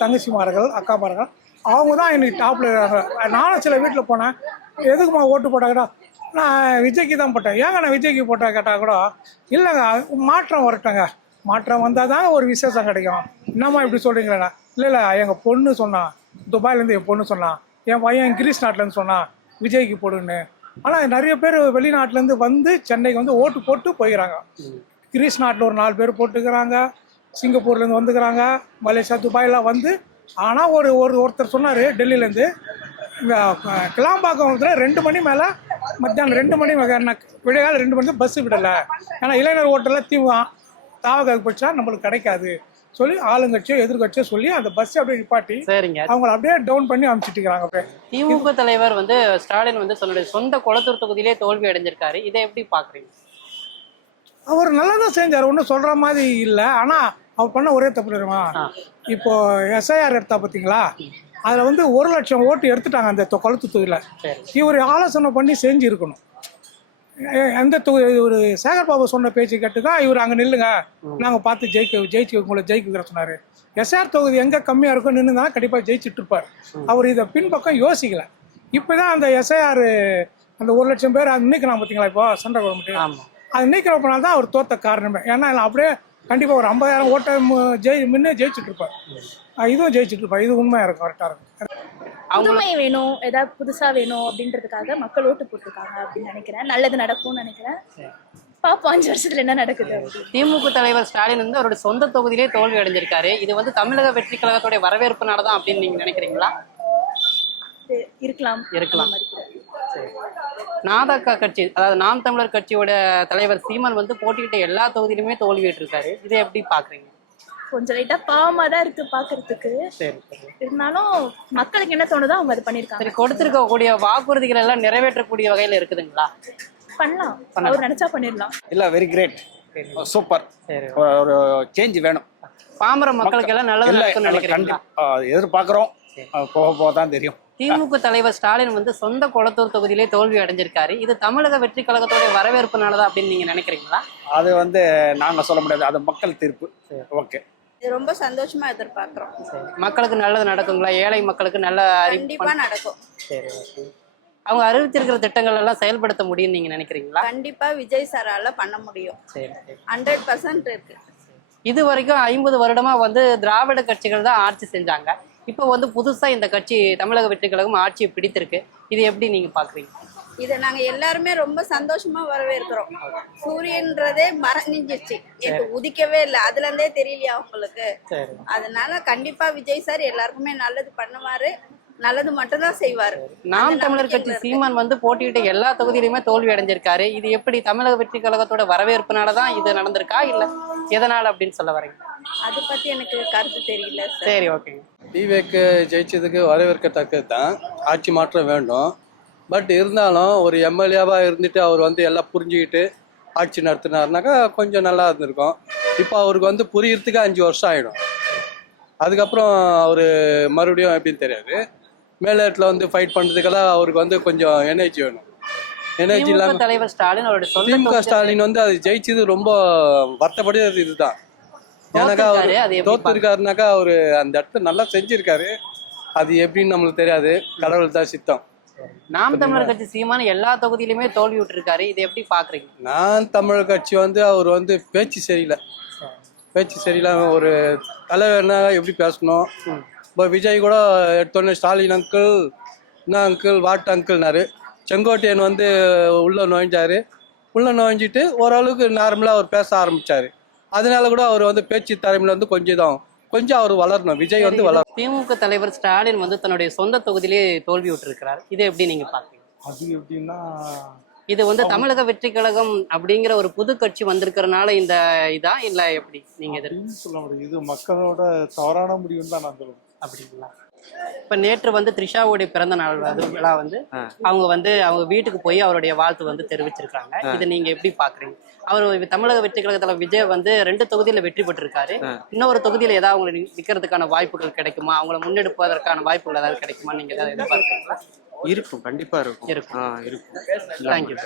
தங்கச்சிமார்கள், அக்காமார்கள், அவங்க தான் இன்னைக்கு டாப்பில் இருக்கிறாங்க. நானும் சில வீட்டில் போனேன், எதுக்குமா ஓட்டு போட்டாங்கடா, நான் விஜய்க்கு தான் போட்டேன். ஏங்க நான் விஜய்க்கு போட்டேன் கேட்டால் கூட இல்லைங்க மாற்றம் வரட்டேங்க, மாற்றம் வந்தால் தான் ஒரு விசேஷம் கிடைக்கும். என்னம்மா இப்படி சொல்கிறீங்களா? இல்லை எங்கள் பொண்ணு சொன்னான், துபாயிலேருந்து என் பொண்ணு சொன்னான், என் பையன் கிரீஸ் நாட்டிலேருந்து சொன்னான், விஜய்க்கு போடுன்னு. ஆனால் நிறைய பேர் வெளிநாட்டிலேருந்து வந்து சென்னைக்கு வந்து ஓட்டு போட்டு போயிடறாங்க. கிரீஸ் நாட்டில் ஒரு 4 பேர் போட்டுக்கிறாங்க, சிங்கப்பூர்லேருந்து வந்துக்கிறாங்க, மலேசியா துபாயெலாம் வந்து. ஆனால் ஒருத்தர் சொன்னார் டெல்லியிலேருந்து, இங்கே கிளாம்பாக்கத்தில் 2 மணி மேலே மத்தியானம் 2 மணி விடையால் 2 மணிக்கு பஸ்ஸு விடலை. ஏன்னா இளைஞர் ஓட்டெல்லாம் தாவக போச்சா நம்மளுக்கு கிடைக்காது சொல்லி ஆளுங்கட்சியோ எதிர்கட்சியோ சொல்லி அந்த பஸ் அப்படியே நிப்பாட்டி அவங்களை அப்படியே டவுன் பண்ணி அனுப்பிச்சிட்டு இருக்காங்க. அப்படியே திமுக தலைவர் வந்து ஸ்டாலின் வந்து தன்னுடைய சொந்த குளத்தூர் தொகுதியிலே தோல்வி அடைஞ்சிருக்காரு. இதை எப்படி பாக்குறீங்க? அவர் நல்லா தான் செஞ்சார், ஒன்றும் சொல்ற மாதிரி இல்லை. ஆனால் அவர் பண்ண ஒரே தப்பு தெரியுமா? இப்போ எஸ்ஐஆர் எடுத்தா பார்த்தீங்களா, அதில் வந்து 1 லட்சம் ஓட்டு எடுத்துட்டாங்க அந்த குளத்தூர் தொகுதியில். இவர் ஆலோசனை பண்ணி செஞ்சு இருக்கணும். எந்த ஒரு சேகர் பாபு சொன்ன பேச்சு கேட்டு தான் இவர் அங்கே நில்லுங்க, நாங்கள் பார்த்து ஜெயிச்சு உங்களை ஜெயிக்கிற சொன்னார். எஸ்ஆர் தொகுதி எங்கே கம்மியாக இருக்கும் நின்று தான் கண்டிப்பாக ஜெயிச்சுட்டு இருப்பார். அவர் இதை பின்பக்கம் யோசிக்கலை. இப்போ தான் அந்த எஸ்ஐஆர் அந்த 1 லட்சம் பேர் அது நீக்கிறாங்க பார்த்தீங்களா, இப்போ சென்ட்ரல் கவர்மெண்ட் அது நீக்கிறப்பனால தான் அவர் தோத்த காரணமே. ஏன்னா அப்படியே கண்டிப்பாக ஒரு 50,000 ஓட்டை முன்னே ஜெயிச்சுட்டு இருப்பார். இதுவும் ஜெயிச்சுட்டு இருப்பார். இது உண்மையாக இருக்கும், கரெக்டாக இருக்கும். புதுமை வேணும், ஏதாவது புதுசா வேணும் அப்படின்றதுக்காக மக்கள் ஓட்டு போட்டிருக்காங்க அப்படின்னு நினைக்கிறேன். நல்லது நடக்கும்னு நினைக்கிறேன். பாப்போம் 5 வருஷத்துல என்ன நடக்குது. திமுக தலைவர் ஸ்டாலின் வந்து அவருடைய சொந்த தொகுதியிலே தோல்வி அடைஞ்சிருக்காரு. இது வந்து தமிழக வெற்றி கழகத்துடைய வரவேற்புனாலதான் அப்படின்னு நீங்க நினைக்கிறீங்களா? இருக்கலாம். நாதக கட்சி, அதாவது நாம் தமிழர் கட்சியோட தலைவர் சீமான் வந்து போட்டிக்கிட்ட எல்லா தொகுதியிலுமே தோல்விட்டு இருக்காரு. இதை எப்படி பாக்குறீங்க? கொஞ்சம் லைட்டா பாவமா தான் இருக்கு பாக்குறதுக்கு. இருந்தாலும் மக்களுக்கு என்ன தோணுதோ அவங்க அது பண்ணிருக்காங்க. கொடுத்திருக்க கூடிய வாக்குறுதிகள் எல்லாம் நிறைவேற்றக்கூடிய வகையில இருக்குதுங்களா? பண்ணலாம், அவர் நினைச்சா பண்ணிடலாம். இல்ல வெரி கிரேட், சூப்பர். ஒரு சேஞ்ச் வேணும். பாமர மக்களுக்கு எல்லாம் நல்லது நடக்கும்னு நினைக்கிறீங்களா? எதிர்பார்க்கிறோம், போக போக தான் தெரியும். திமுக தலைவர் ஸ்டாலின் வந்து சொந்த குளத்தூர் தொகுதியிலே தோல்வி அடைஞ்சிருக்காரு. இது தமிழக வெற்றி கழகத்தோட வரவேற்புனாலதான் அப்படின்னு நீங்க நினைக்கிறீங்களா? அது வந்து நாங்க சொல்ல முடியாது, அது மக்கள் தீர்ப்பு. ஓகே, ரொம்ப சந்தோஷமா எதிர்பார்க்கிறோம். மக்களுக்கு நல்லது நடக்குங்களா? ஏழை மக்களுக்கு நல்ல கண்டிப்பா நடக்கும். சரி, அவங்க அறிவித்திருக்கிற திட்டங்கள் எல்லாம் செயல்படுத்த முடியும்னு நீங்க நினைக்கிறீங்களா? கண்டிப்பா விஜய் சாரால பண்ண முடியும். 100% இருக்கு. இது வரைக்கும் 50 வருடமா வந்து திராவிட கட்சிகள் தான் ஆட்சி செஞ்சாங்க. இப்போ வந்து புதுசா இந்த கட்சி தமிழக வெற்றி கழகம் ஆட்சியை பிடித்திருக்கு. இது எப்படி நீங்க பாக்குறீங்க? இதை நாங்க எல்லாருமே ரொம்ப சந்தோஷமா வரவேற்கிறோம். சூரியன்றதே மறைஞ்சிருச்சு, எனக்கு உதிக்கவே இல்லை, அதுல இருந்தே தெரியலையா உங்களுக்கு? அதனால கண்டிப்பா விஜய் சார் எல்லாருக்குமே நல்லது பண்ணுவாரு, நல்லது மட்டும் தான் செய்வாரு. நாம் தமிழர் கட்சி சீமான் வந்து போட்டியிட்ட எல்லா தொகுதியிலுமே தோல்வி அடைஞ்சிருக்காரு. இது எப்படி தமிழக வெற்றி கழகத்தோட வரவேற்புனாலதான் இது நடந்திருக்கா இல்ல எதனால அப்படின்னு சொல்ல வரீங்க? அதை பத்தி எனக்கு கருத்து தெரியல. சரி, ஓகேங்க. டிவேக்கு ஜெயிச்சதுக்கு வரவேற்கத்தக்கது தான், ஆட்சி மாற்றம் வேண்டும். பட் இருந்தாலும் ஒரு எம்எல்ஏவாக இருந்துட்டு அவர் வந்து எல்லாம் புரிஞ்சுக்கிட்டு ஆட்சி நடத்தினாருனாக்கா கொஞ்சம் நல்லா இருந்திருக்கும். இப்போ அவருக்கு வந்து புரியறதுக்கு 5 வருஷம் ஆகிடும். அதுக்கப்புறம் அவர் மறுபடியும் எப்படின்னு தெரியாது. மேலிடத்தில் வந்து ஃபைட் பண்ணுறதுக்கெல்லாம் அவருக்கு வந்து கொஞ்சம் எனர்ஜி வேணும். எனர்ஜி இல்லாமல் தலைவர் ஸ்டாலின் அவருடைய திமுக ஸ்டாலின் வந்து அது ஜெயிச்சது ரொம்ப வருத்தப்படியது இதுதான். ஏன்னாக்கா அவர் தோத்துருக்காருனாக்கா அவர் அந்த இடத்த நல்லா செஞ்சிருக்காரு. அது எப்படின்னு நம்மளுக்கு தெரியாது, கடவுள் தான் சித்தம். நாம் தமிழர் கட்சி சீமான் எல்லா தொகுதியிலுமே தோல்வி விட்டுருக்காரு. இதை எப்படி பாக்குறீங்க? நான் தமிழர் கட்சி வந்து அவர் வந்து பேச்சு சரியில்லை. ஒரு தலைவர்னா எப்படி பேசணும். இப்போ விஜய் கூட எடுத்தோடனே ஸ்டாலின் அங்கிள், என்ன அங்கிள், வாட் அங்கிள்னாரு. செங்கோட்டையன் வந்து உள்ள நுழைஞ்சிட்டு ஓரளவுக்கு நார்மலாக அவர் பேச ஆரம்பிச்சாரு. அதனால கூட அவர் வந்து பேச்சு திறமையில வந்து கொஞ்சம் அவர் வளரணும். விஜய் வந்து வளரணும். திமுக தலைவர் ஸ்டாலின் வந்து தன்னுடைய சொந்த தொகுதியிலேயே தோல்வி விட்டுருக்கிறார். இதை எப்படி நீங்க பாக்குறீங்க? அது எப்படின்னா, இது வந்து தமிழக வெற்றி கழகம் அப்படிங்கிற ஒரு புது கட்சி வந்திருக்கிறதுனால இந்த இதா இல்ல எப்படி நீங்க சொல்ல முடியும்? இது மக்களோட தவறான முடிவுன்னு தான் நான் சொல்லுவேன். அப்படிங்களா? இப்ப நேற்று வந்து த்ரிஷாவுடைய பிறந்த நாள் விழா வந்து அவங்க வீட்டுக்கு போய் அவருடைய வாழ்த்து வந்து தெரிவிச்சிருக்காங்க. இதை நீங்க எப்படி பாக்குறீங்க? அவர் தமிழக வெற்றி கழகத்துல விஜய் வந்து 2 தொகுதியில வெற்றி பெற்றிருக்காரு. இன்னொரு தொகுதியில ஏதாவது அவங்களை நிக்கிறதுக்கான வாய்ப்புகள் கிடைக்குமா? அவங்களை முன்னெடுப்பதற்கான வாய்ப்புகள் ஏதாவது கிடைக்குமா? நீங்க ஏதாவது எதிர்பார்க்கிறீங்களா? இருக்கும், கண்டிப்பா இருக்கும். தேங்க்யூ.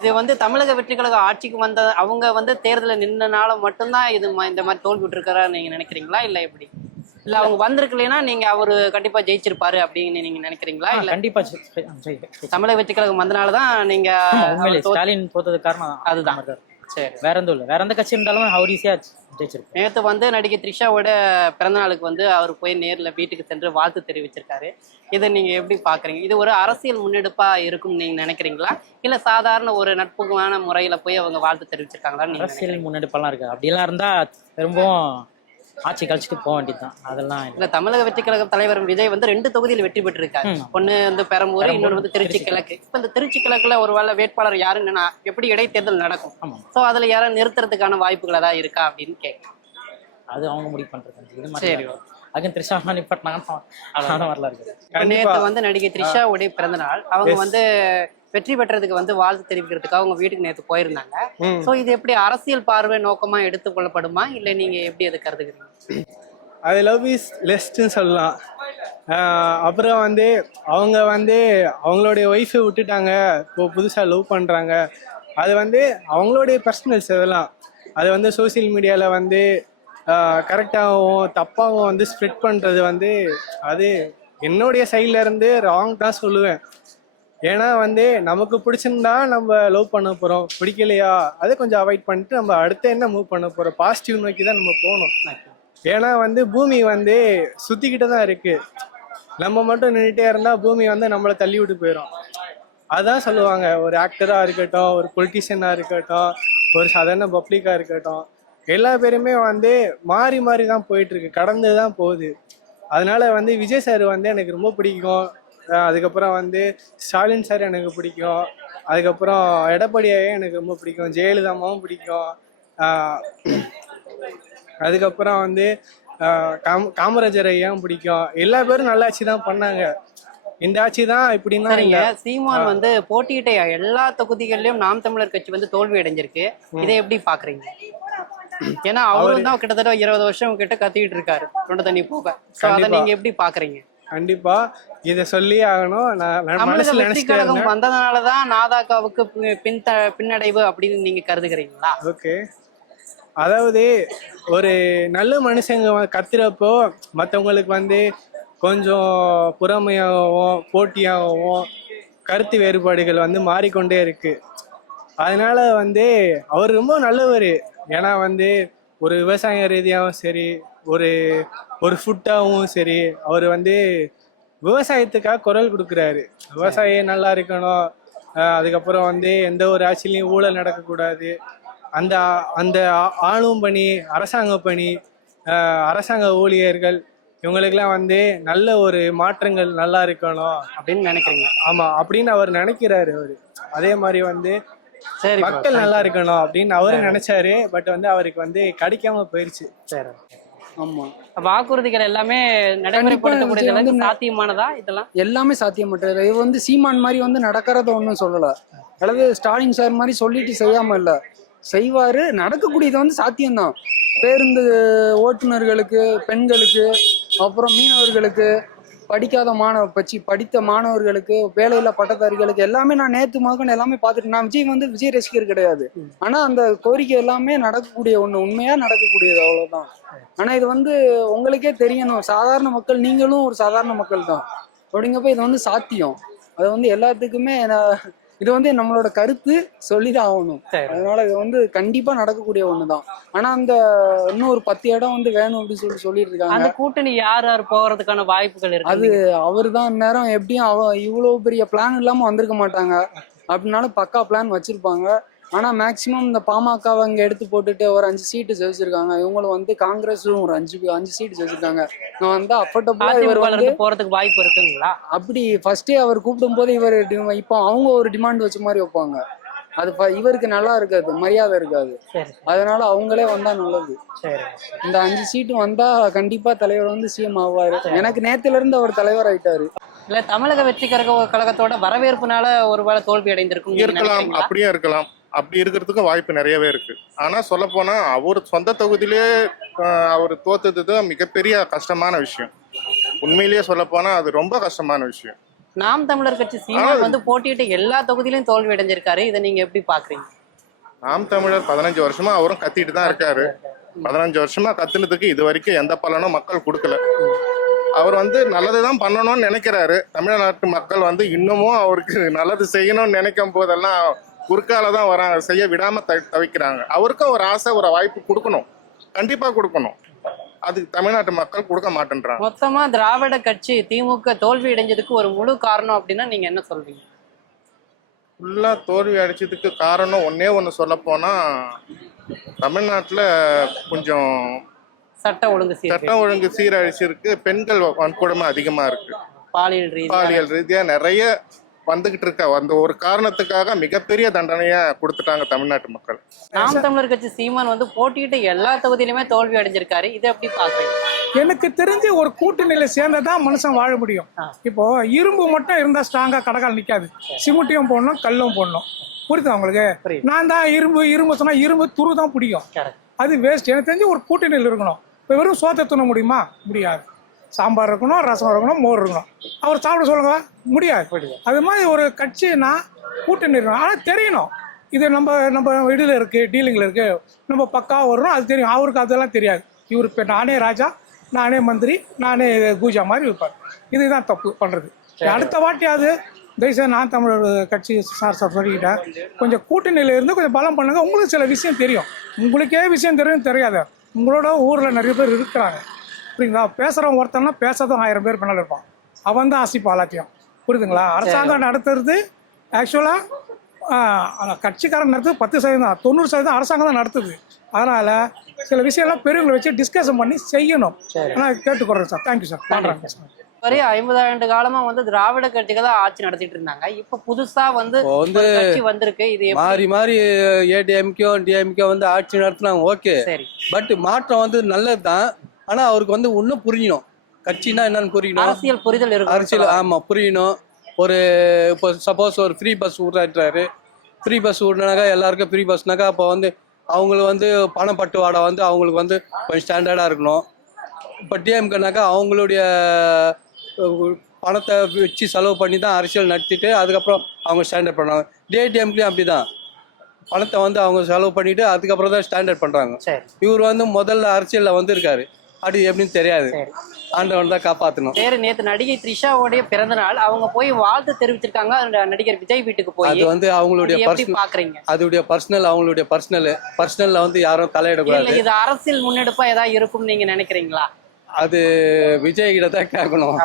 இது வந்து தமிழக வெற்றி கழக ஆட்சிக்கு வந்த அவங்க வந்து தேர்தலில் நின்றனால மட்டும்தான் இது இந்த மாதிரி தோல்வி விட்டுருக்காரா நீங்க நினைக்கிறீங்களா இல்ல எப்படி? இல்ல அவங்க வந்திருக்கலைன்னா நீங்க அவரு கண்டிப்பா ஜெயிச்சிருப்பாரு அப்படின்னு நீங்க நினைக்கிறீங்களா? இல்ல கண்டிப்பா தமிழக வெற்றி கழகம் வந்தனாலதான் நீங்க ஸ்டாலின் தோத்தது காரணம் அதுதான். சரி, வேற எதுவும் இல்லை. வேற எந்த கட்சி இருந்தாலும் அவர் ஈஸியா ஜெயிச்சிருக்கோம். நேற்று வந்து நடிகை த்ரிஷாவோட பிறந்தநாளுக்கு வந்து அவர் போய் நேரில் வீட்டுக்கு சென்று வாழ்த்து தெரிவிச்சிருக்காரு. இதை நீங்கள் எப்படி பார்க்குறீங்க? இது ஒரு அரசியல் முன்னெடுப்பாக இருக்கும்னு நீங்கள் நினைக்கிறீங்களா, இல்லை சாதாரண ஒரு நட்புமான முறையில் போய் அவங்க வாழ்த்து தெரிவிச்சிருக்காங்களான்னு நீங்கள் அரசியல் முன்னெடுப்பெல்லாம் இருக்குது. அப்படியெல்லாம் இருந்தால் திரும்பவும் ஆட்சி கழிச்சிட்டு போக வேண்டியதுதான். அதெல்லாம் இல்லை. தமிழக வெற்றி கழக தலைவர் விஜய் வந்து 2 தொகுதியில் வெற்றி பெற்றிருக்காரு. ஒன்று வந்து பெரம்பூர், இன்னொன்று வந்து திருச்சி கிழக்கு. இப்போ இந்த திருச்சி கிழக்குல ஒரு வேளை வேட்பாளர் யாருன்னு எப்படி இடைத்தேர்தல் நடக்கும், ஸோ அதில் யாரும் நிறுத்துறதுக்கான வாய்ப்புகள் ஏதாவது இருக்கா அப்படின்னு கேட்கலாம். அது அவங்க முடிவு பண்றது. சரி, அதுக்கு த்ரிஷா நிப்பாட்டினாங்கன்னா வரல இருக்குது. நேற்று வந்து நடிகை த்ரிஷாவுடைய பிறந்தநாள், அவங்க வந்து வெற்றி பெற்றதுக்கு வந்து வாழ்த்து தெரிவிக்கிறதுக்காக அவங்க வீட்டுக்கு நேற்று போயிருந்தாங்க. ஸோ இது எப்படி அரசியல் பார்வை நோக்கமா எடுத்துக்கொள்ளப்படுமா, இல்லை நீங்க எப்படி அதை கருதுகிறீங்க? அது லவ் இஸ் லெஸ்ட்னு சொல்லலாம். அப்புறம் வந்து அவங்க வந்து அவங்களுடைய ஒய்ஃபை விட்டுட்டாங்க, இப்போ புதுசாக லவ் பண்ணுறாங்க. அது வந்து அவங்களுடைய பர்சனல்ஸ். அதெல்லாம் அது வந்து சோசியல் மீடியாவில் வந்து கரெக்டாகவும் தப்பாகவும் வந்து ஸ்ப்ரெட் பண்ணுறது வந்து அது என்னுடைய சைட்லேருந்து ராங் தான் சொல்லுவேன். ஏன்னா வந்து நமக்கு பிடிச்சிருந்தா நம்ம லவ் பண்ண போகிறோம், பிடிக்கலையா அதை கொஞ்சம் அவாய்ட் பண்ணிட்டு நம்ம அடுத்து என்ன மூவ் பண்ண போகிறோம், பாசிட்டிவ் நோக்கி தான் நம்ம போகணும். ஏன்னா வந்து பூமி வந்து சுற்றிக்கிட்டு தான் இருக்குது. நம்ம மட்டும் நின்றுட்டே இருந்தால் பூமி வந்து நம்மளை தள்ளி விட்டு போயிடும். அதான் சொல்லுவாங்க, ஒரு ஆக்டராக இருக்கட்டும், ஒரு பொலிட்டிஷியனாக இருக்கட்டும், ஒரு சாதாரண பப்ளிக்காக இருக்கட்டும், எல்லா பேருமே வந்து மாறி மாறி தான் போயிட்டுருக்கு, கடந்து தான் போகுது. அதனால வந்து விஜய் சார் வந்து எனக்கு ரொம்ப பிடிக்கும். அதுக்கப்புறம் வந்து ஸ்டாலின் சார் எனக்கு பிடிக்கும். அதுக்கப்புறம் எடப்பாடியாவே எனக்கு ரொம்ப பிடிக்கும். ஜெயலலிதாமாவும் பிடிக்கும். அதுக்கப்புறம் வந்து காமராஜர் ஐயாவும் பிடிக்கும். எல்லா பேரும் நல்ல ஆட்சி தான் பண்ணாங்க. இந்த ஆட்சி தான் இப்படின்னா இல்ல. சீமான் வந்து போட்டியிட்ட எல்லா தொகுதிகளிலும் நாம் தமிழர் கட்சி வந்து தோல்வி அடைஞ்சிருக்கு. இதை எப்படி பாக்குறீங்க? ஏன்னா அவரும் தான் கிட்டத்தட்ட 20 வருஷம் கிட்ட கத்திக்கிட்டு இருக்காரு தொண்டை தண்ணி போக. அதை நீங்க எப்படி பாக்குறீங்க? கண்டிப்பா இதை சொல்லி ஆகணும். தமிழக வெற்றி கழகம் வந்ததுனாலதான் நாதாக்காவுக்கு பின்னடைவு அப்படின்னு நீங்க கருதுகிறீங்களா? ஓகே, அதாவது ஒரு நல்ல மனுஷங்க கத்துறப்போ மற்றவங்களுக்கு வந்து கொஞ்சம் புறமையாகவும் போட்டியாகவும் கருத்து வேறுபாடுகள் வந்து மாறிக்கொண்டே இருக்கு. அதனால வந்து அவர் ரொம்ப நல்லவர். ஏன்னா வந்து ஒரு விவசாய ரீதியாகவும் சரி, ஒரு ஃபுட்டாகவும் சரி, அவர் வந்து விவசாயத்துக்காக குரல் கொடுக்குறாரு. விவசாயம் நல்லா இருக்கணும், அதுக்கப்புறம் வந்து எந்த ஒரு ஆட்சியிலையும் ஊழல் நடக்கக்கூடாது, அந்த அந்த ஆளும் பணி, அரசாங்க பணி, அரசாங்க ஊழியர்கள் இவங்களுக்கெல்லாம் வந்து நல்ல ஒரு மாற்றங்கள் நல்லா இருக்கணும் அப்படின்னு நினைக்கிறீங்க? ஆமா, அப்படின்னு அவர் நினைக்கிறாரு. அவரு அதே மாதிரி வந்து மக்கள் நல்லா இருக்கணும் அப்படின்னு அவரு நினைச்சாரு. பட் வந்து அவருக்கு வந்து கிடைக்காம போயிருச்சு. சரி, ஆமா. வாக்குறுதிகள் எல்லாமே நடைமுறைப்படுத்தக்கூடியது சாத்தியமானதா? இதெல்லாம் எல்லாமே சாத்தியமற்றது. இது வந்து சீமான் மாதிரி வந்து நடக்கிறத ஒன்றும் சொல்லலை, அல்லது ஸ்டாலின் சார் மாதிரி சொல்லிட்டு செய்யாம இல்லை, செய்வாரு. நடக்கக்கூடியது வந்து சாத்தியம்தான். பேருந்து ஓட்டுநர்களுக்கு, பெண்களுக்கு, அப்புறம் மீனவர்களுக்கு, படித்த மாணவர்களுக்கு, வேலையில்லா பட்டதாரிகளுக்கு எல்லாமே நான் நேற்று முதற்கொண்டு எல்லாமே பார்த்துட்டு. நான் விஜய் ரசிகர் கிடையாது, ஆனா அந்த கோரிக்கை எல்லாமே நடக்கக்கூடிய ஒண்ணு, உண்மையா நடக்கக்கூடியது, அவ்வளவுதான். ஆனா இது வந்து உங்களுக்கே தெரியணும், சாதாரண மக்கள், நீங்களும் ஒரு சாதாரண மக்கள் தான் அப்படிங்கப்ப இது வந்து சாத்தியம். அது வந்து எல்லாத்துக்குமே இது வந்து நம்மளோட கருத்து சொல்லிதான் ஆகணும். அதனால இது வந்து கண்டிப்பா நடக்கக்கூடிய ஒண்ணுதான். ஆனா அந்த இன்னும் ஒரு 10 இடம் வந்து வேணும் அப்படின்னு சொல்லிட்டு இருக்காங்க. அந்த கூட்டணி யார் யார் போறதுக்கான வாய்ப்புகள் இருக்கு? அது அவரு தான் நேரம் எப்படியும் இவ்வளவு பெரிய பிளான் இல்லாம வந்திருக்க மாட்டாங்க. அப்படின்னாலும் பக்கா பிளான் வச்சிருப்பாங்க. ஆனா மேக்சிமம் இந்த பாமகவை அங்க எடுத்து போட்டுட்டு ஒரு 5 சீட்டு ஜெயிச்சிருக்காங்க. இவங்களும் வந்து காங்கிரஸும் ஒரு 5 சீட்டு ஜெயிச்சிருக்காங்க. நான் வந்து அஃபர்டபுளா இவர் வந்து போறதுக்கு வாய்ப்பு இருக்குங்களா? அப்படி ஃபர்ஸ்டே அவர் கூப்பிடும் போது இவர் இப்போ அவங்க ஒரு டிமாண்ட் வச்ச மாதிரி வைப்பாங்க. அது இவருக்கு நல்லா இருக்காது, மரியாதை இருக்காது. அதனால அவங்களே வந்தா நல்லது. இந்த 5 சீட்டு வந்தா கண்டிப்பா தலைவர் வந்து சிஎம் ஆவாரு. எனக்கு நேத்துல இருந்து அவர் தலைவர் ஆயிட்டாரு. இல்ல தமிழக வெற்றி கழகத்தோட வரவேற்புனால ஒருவேளை தோல்வி அடைந்திருக்கும் இருக்கலாம், அப்படியே இருக்கலாம். அப்படி இருக்கிறதுக்கு வாய்ப்பு நிறையவே இருக்கு. ஆனா சொல்ல போனா அவர் சொந்த தொகுதியிலே அவர் தோத்தது மிகப்பெரிய கஷ்டமான விஷயம். உண்மையிலேயே சொல்ல போனா அது ரொம்ப கஷ்டமான விஷயம். நாம் தமிழர் கட்சி சீமான் வந்து போட்டியிட்டு எல்லா தொகுதியிலும் தோல்வி அடைஞ்சிருக்காரு. இதை நீங்க எப்படி பாக்குறீங்க? நாம் தமிழர் 15 வருஷமா அவரும் கத்திட்டு தான் இருக்காரு. 15 வருஷமா கத்துனதுக்கு இது வரைக்கும் எந்த பலனும் மக்கள் கொடுக்கல. அவர் வந்து நல்லதுதான் பண்ணணும்னு நினைக்கிறாரு. தமிழ்நாட்டு மக்கள் வந்து இன்னமும் அவருக்கு நல்லது செய்யணும்னு நினைக்கும் போதெல்லாம் குறுக்கால தான் வராங்க, செய்ய விடாம தவிக்கிறாங்க. அவருக்கும் ஒரு ஆசை, ஒரு வாய்ப்பு கொடுக்கணும். கண்டிப்பா கொடுக்கணும். அது தமிழ்நாட்டு மக்கள் கொடுக்க மாட்டேன்றாங்க. மொத்தமா திராவிட கட்சி திமுக தோல்வி அடைஞ்சதுக்கு ஒரு முழு காரணம் அப்படின்னா நீங்க என்ன சொல்றீங்க? ஃபுல்லா தோல்வி அடைச்சதுக்கு காரணம் ஒன்னே ஒன்று சொல்ல போனா, தமிழ்நாட்டில் கொஞ்சம் சட்டம் ஒழுங்கு சீரழிச்சிருக்கு. பெண்கள் வன்கொடுமை அதிகமா இருக்கு. பாலியல் ரீதியா நிறைய வந்துகிட்டு இருக்க. அந்த ஒரு காரணத்துக்காக மிகப்பெரிய தண்டனையை கொடுத்துட்டாங்க தமிழ்நாட்டு மக்கள். நாம் தமிழர் கட்சி சீமான் வந்து போட்டியிட்ட எல்லா தொகுதியிலுமே தோல்வி அடைஞ்சிருக்காரு. இதை எப்படி பாக்குறீங்க? எனக்கு தெரிஞ்சு ஒரு கூட்டணியில சேர்ந்ததான் மனுஷன் வாழ முடியும். இப்போ இரும்பு மட்டும் இருந்தா ஸ்ட்ராங்கா கடகால் நிக்காது. சிமெண்ட்டையும் போடணும், கல்லும் போடணும். புரியுதா உங்களுக்கு? நான் தான் இரும்பு சொன்னா இரும்பு துரு தான் பிடிக்கும். அது வேஸ்ட். எனக்கு தெரிஞ்சு ஒரு கூட்டணியில் இருக்கணும். இப்போ வெறும் சோத்தை துண்ண முடியுமா? முடியாது. சாம்பார் இருக்கணும், ரசம் இருக்கணும், மோர் இருக்கணும். அவர் சாப்பிட சொல்லுங்க, முடியாது. அது மாதிரி ஒரு கட்சினா கூட்டணி இருக்கணும். ஆனால் தெரியணும், இது நம்ம இதில் இருக்குது, டீலிங்கில் இருக்குது, நம்ம பக்காவாக வரணும், அது தெரியும். அவருக்கு அதெல்லாம் தெரியாது. இவர் இப்போ நானே ராஜா, நானே மந்திரி, நானே பூஜா மாதிரி இருப்பார். இதுதான் தப்பு பண்ணுறது. அடுத்த வாட்டியாவது தயவுசெய்து நான் தமிழர் கட்சி சார் சொல்லிக்கிட்டேன், கொஞ்சம் கூட்டணியில் இருந்து கொஞ்சம் பலம் பண்ணுங்க. உங்களுக்கு சில விஷயம் தெரியும், உங்களுக்கே விஷயம் தெரியாது. உங்களோட ஊரில் நிறைய பேர் இருக்கிறாங்க. புரியுங்களா? பேசுகிறவங்க ஒருத்தனா பேசாதான் 1000 பேர் பின்னால் இருப்பான். அவன் தான் ஆசிப்பா எல்லாத்தையும். புரியுதுங்களா? அரசாங்கம் நடத்துறது ஆக்சுவலாக கட்சிக்காரன் நடத்துது 10% தான், 90% அரசாங்கம் தான் நடத்துது. அதனால் சில விஷயம்லாம் பெரியவங்களை வச்சு டிஸ்கஷன் பண்ணி செய்யணும். ஆனால் கேட்டுக்கொள்றேன் சார். Thank you sir. பண்ணுறாங்க சார். வரை 50 ஆண்டு காலமா வந்து திராவிட கட்சிகள் தான் ஆட்சி நடத்திட்டு இருந்தாங்க. இப்ப புதுசா வந்து கட்சி வந்திருக்கு. இது மாறி ஏடிஎம்கே டிஎம்கே வந்து ஆட்சி நடத்தினாங்க. ஓகே, பட் மாற்றம் வந்து நல்லது தான். ஆனா அவருக்கு வந்து இன்னும் புரியணும், கட்சினா என்னன்னு புரியணும், அரசியல் புரிதல் இருக்கு. அரசியல் ஆமா புரியணும். ஒரு இப்போ சப்போஸ் ஒரு ஃப்ரீ பஸ் விடுறாரு, ஃப்ரீ பஸ் விடுனாக்கா எல்லாருக்கும் ஃப்ரீ பஸ்னாக்கா அப்போ வந்து அவங்களுக்கு வந்து பணப்பட்டுவாடை வந்து அவங்களுக்கு வந்து கொஞ்சம் ஸ்டாண்டர்டாக இருக்கணும். இப்போ டிஎம்கேனாக்கா அவங்களுடைய பணத்தை வச்சு செலவு பண்ணி தான் அரசியல் நடத்திட்டு அதுக்கப்புறம் அவங்க ஸ்டாண்டர்ட் பண்ணுறாங்க. டிஎம்கேலையும் அப்படி தான், பணத்தை வந்து அவங்க செலவு பண்ணிட்டு அதுக்கப்புறம் தான் ஸ்டாண்டர்ட் பண்ணுறாங்க. இவர் வந்து முதல்ல அரசியலில் வந்து இருக்காரு, அது எப்படின்னு தெரியாது. ஆண்டவன் தான் காப்பாற்றணும். நேற்று நடிகை த்ரிஷாவோடைய பிறந்த நாள், அவங்க போய் வாழ்த்து தெரிவிச்சிருக்காங்க நடிகர் விஜய் வீட்டுக்கு போய். அது வந்து அவங்களுடைய பாக்குறீங்க? அதோடைய பர்சனல், அவங்களுடைய பர்சனல்ல வந்து யாரும் தலையிடக்கூடாது. இது அரசியல் முன்னெடுப்பா ஏதாவது இருக்கும் நீங்க நினைக்கிறீங்களா? அது விஜய் கிட்ட தான் கேட்கணும்.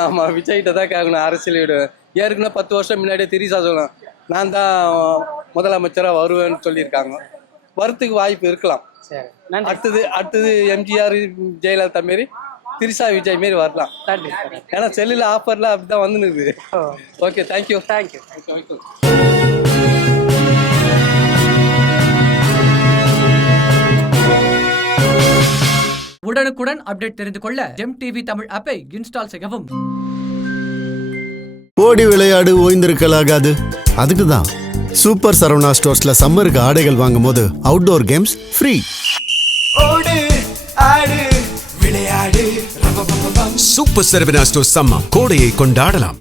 ஆமா, விஜய் கிட்ட தான் கேட்கணும். அரசியல் ஏற்கனவே 10 வருஷம் முன்னாடியே திரிசா சொல்லலாம், நான் தான் முதலமைச்சராக வருவேன்னு சொல்லியிருக்காங்க. வரத்துக்கு வாய்ப்பு இருக்கலாம். அடுத்தது எம்ஜிஆர் ஜெயலலிதா மாரி திரிசா விஜய் மாரி வரலாம். ஏன்னா செல்லுல ஆஃபர்ல அப்படிதான் வந்துனுது. Okay, thank you. உடனுக்குடன் அப்டேட் தெரிந்து கொள்ள ஜெம் டிவி தமிழ் ஆப்பை இன்ஸ்டால் செய்யவும். ஓடி விளையாடு ஓய்ந்திருக்கலாகாது. அதுக்கு தான் சூப்பர் சரவணா ஸ்டோர்ஸ்ல சம்மருக்கு ஆடைகள் வாங்கும் போது அவுட்டோர் கேம்ஸ் ஃப்ரீ. ஓடு ஆடு விளையாடு. சூப்பர் சரவணா ஸ்டோர்ஸ் சம்மர் கோடையை கொண்டாடலாம்.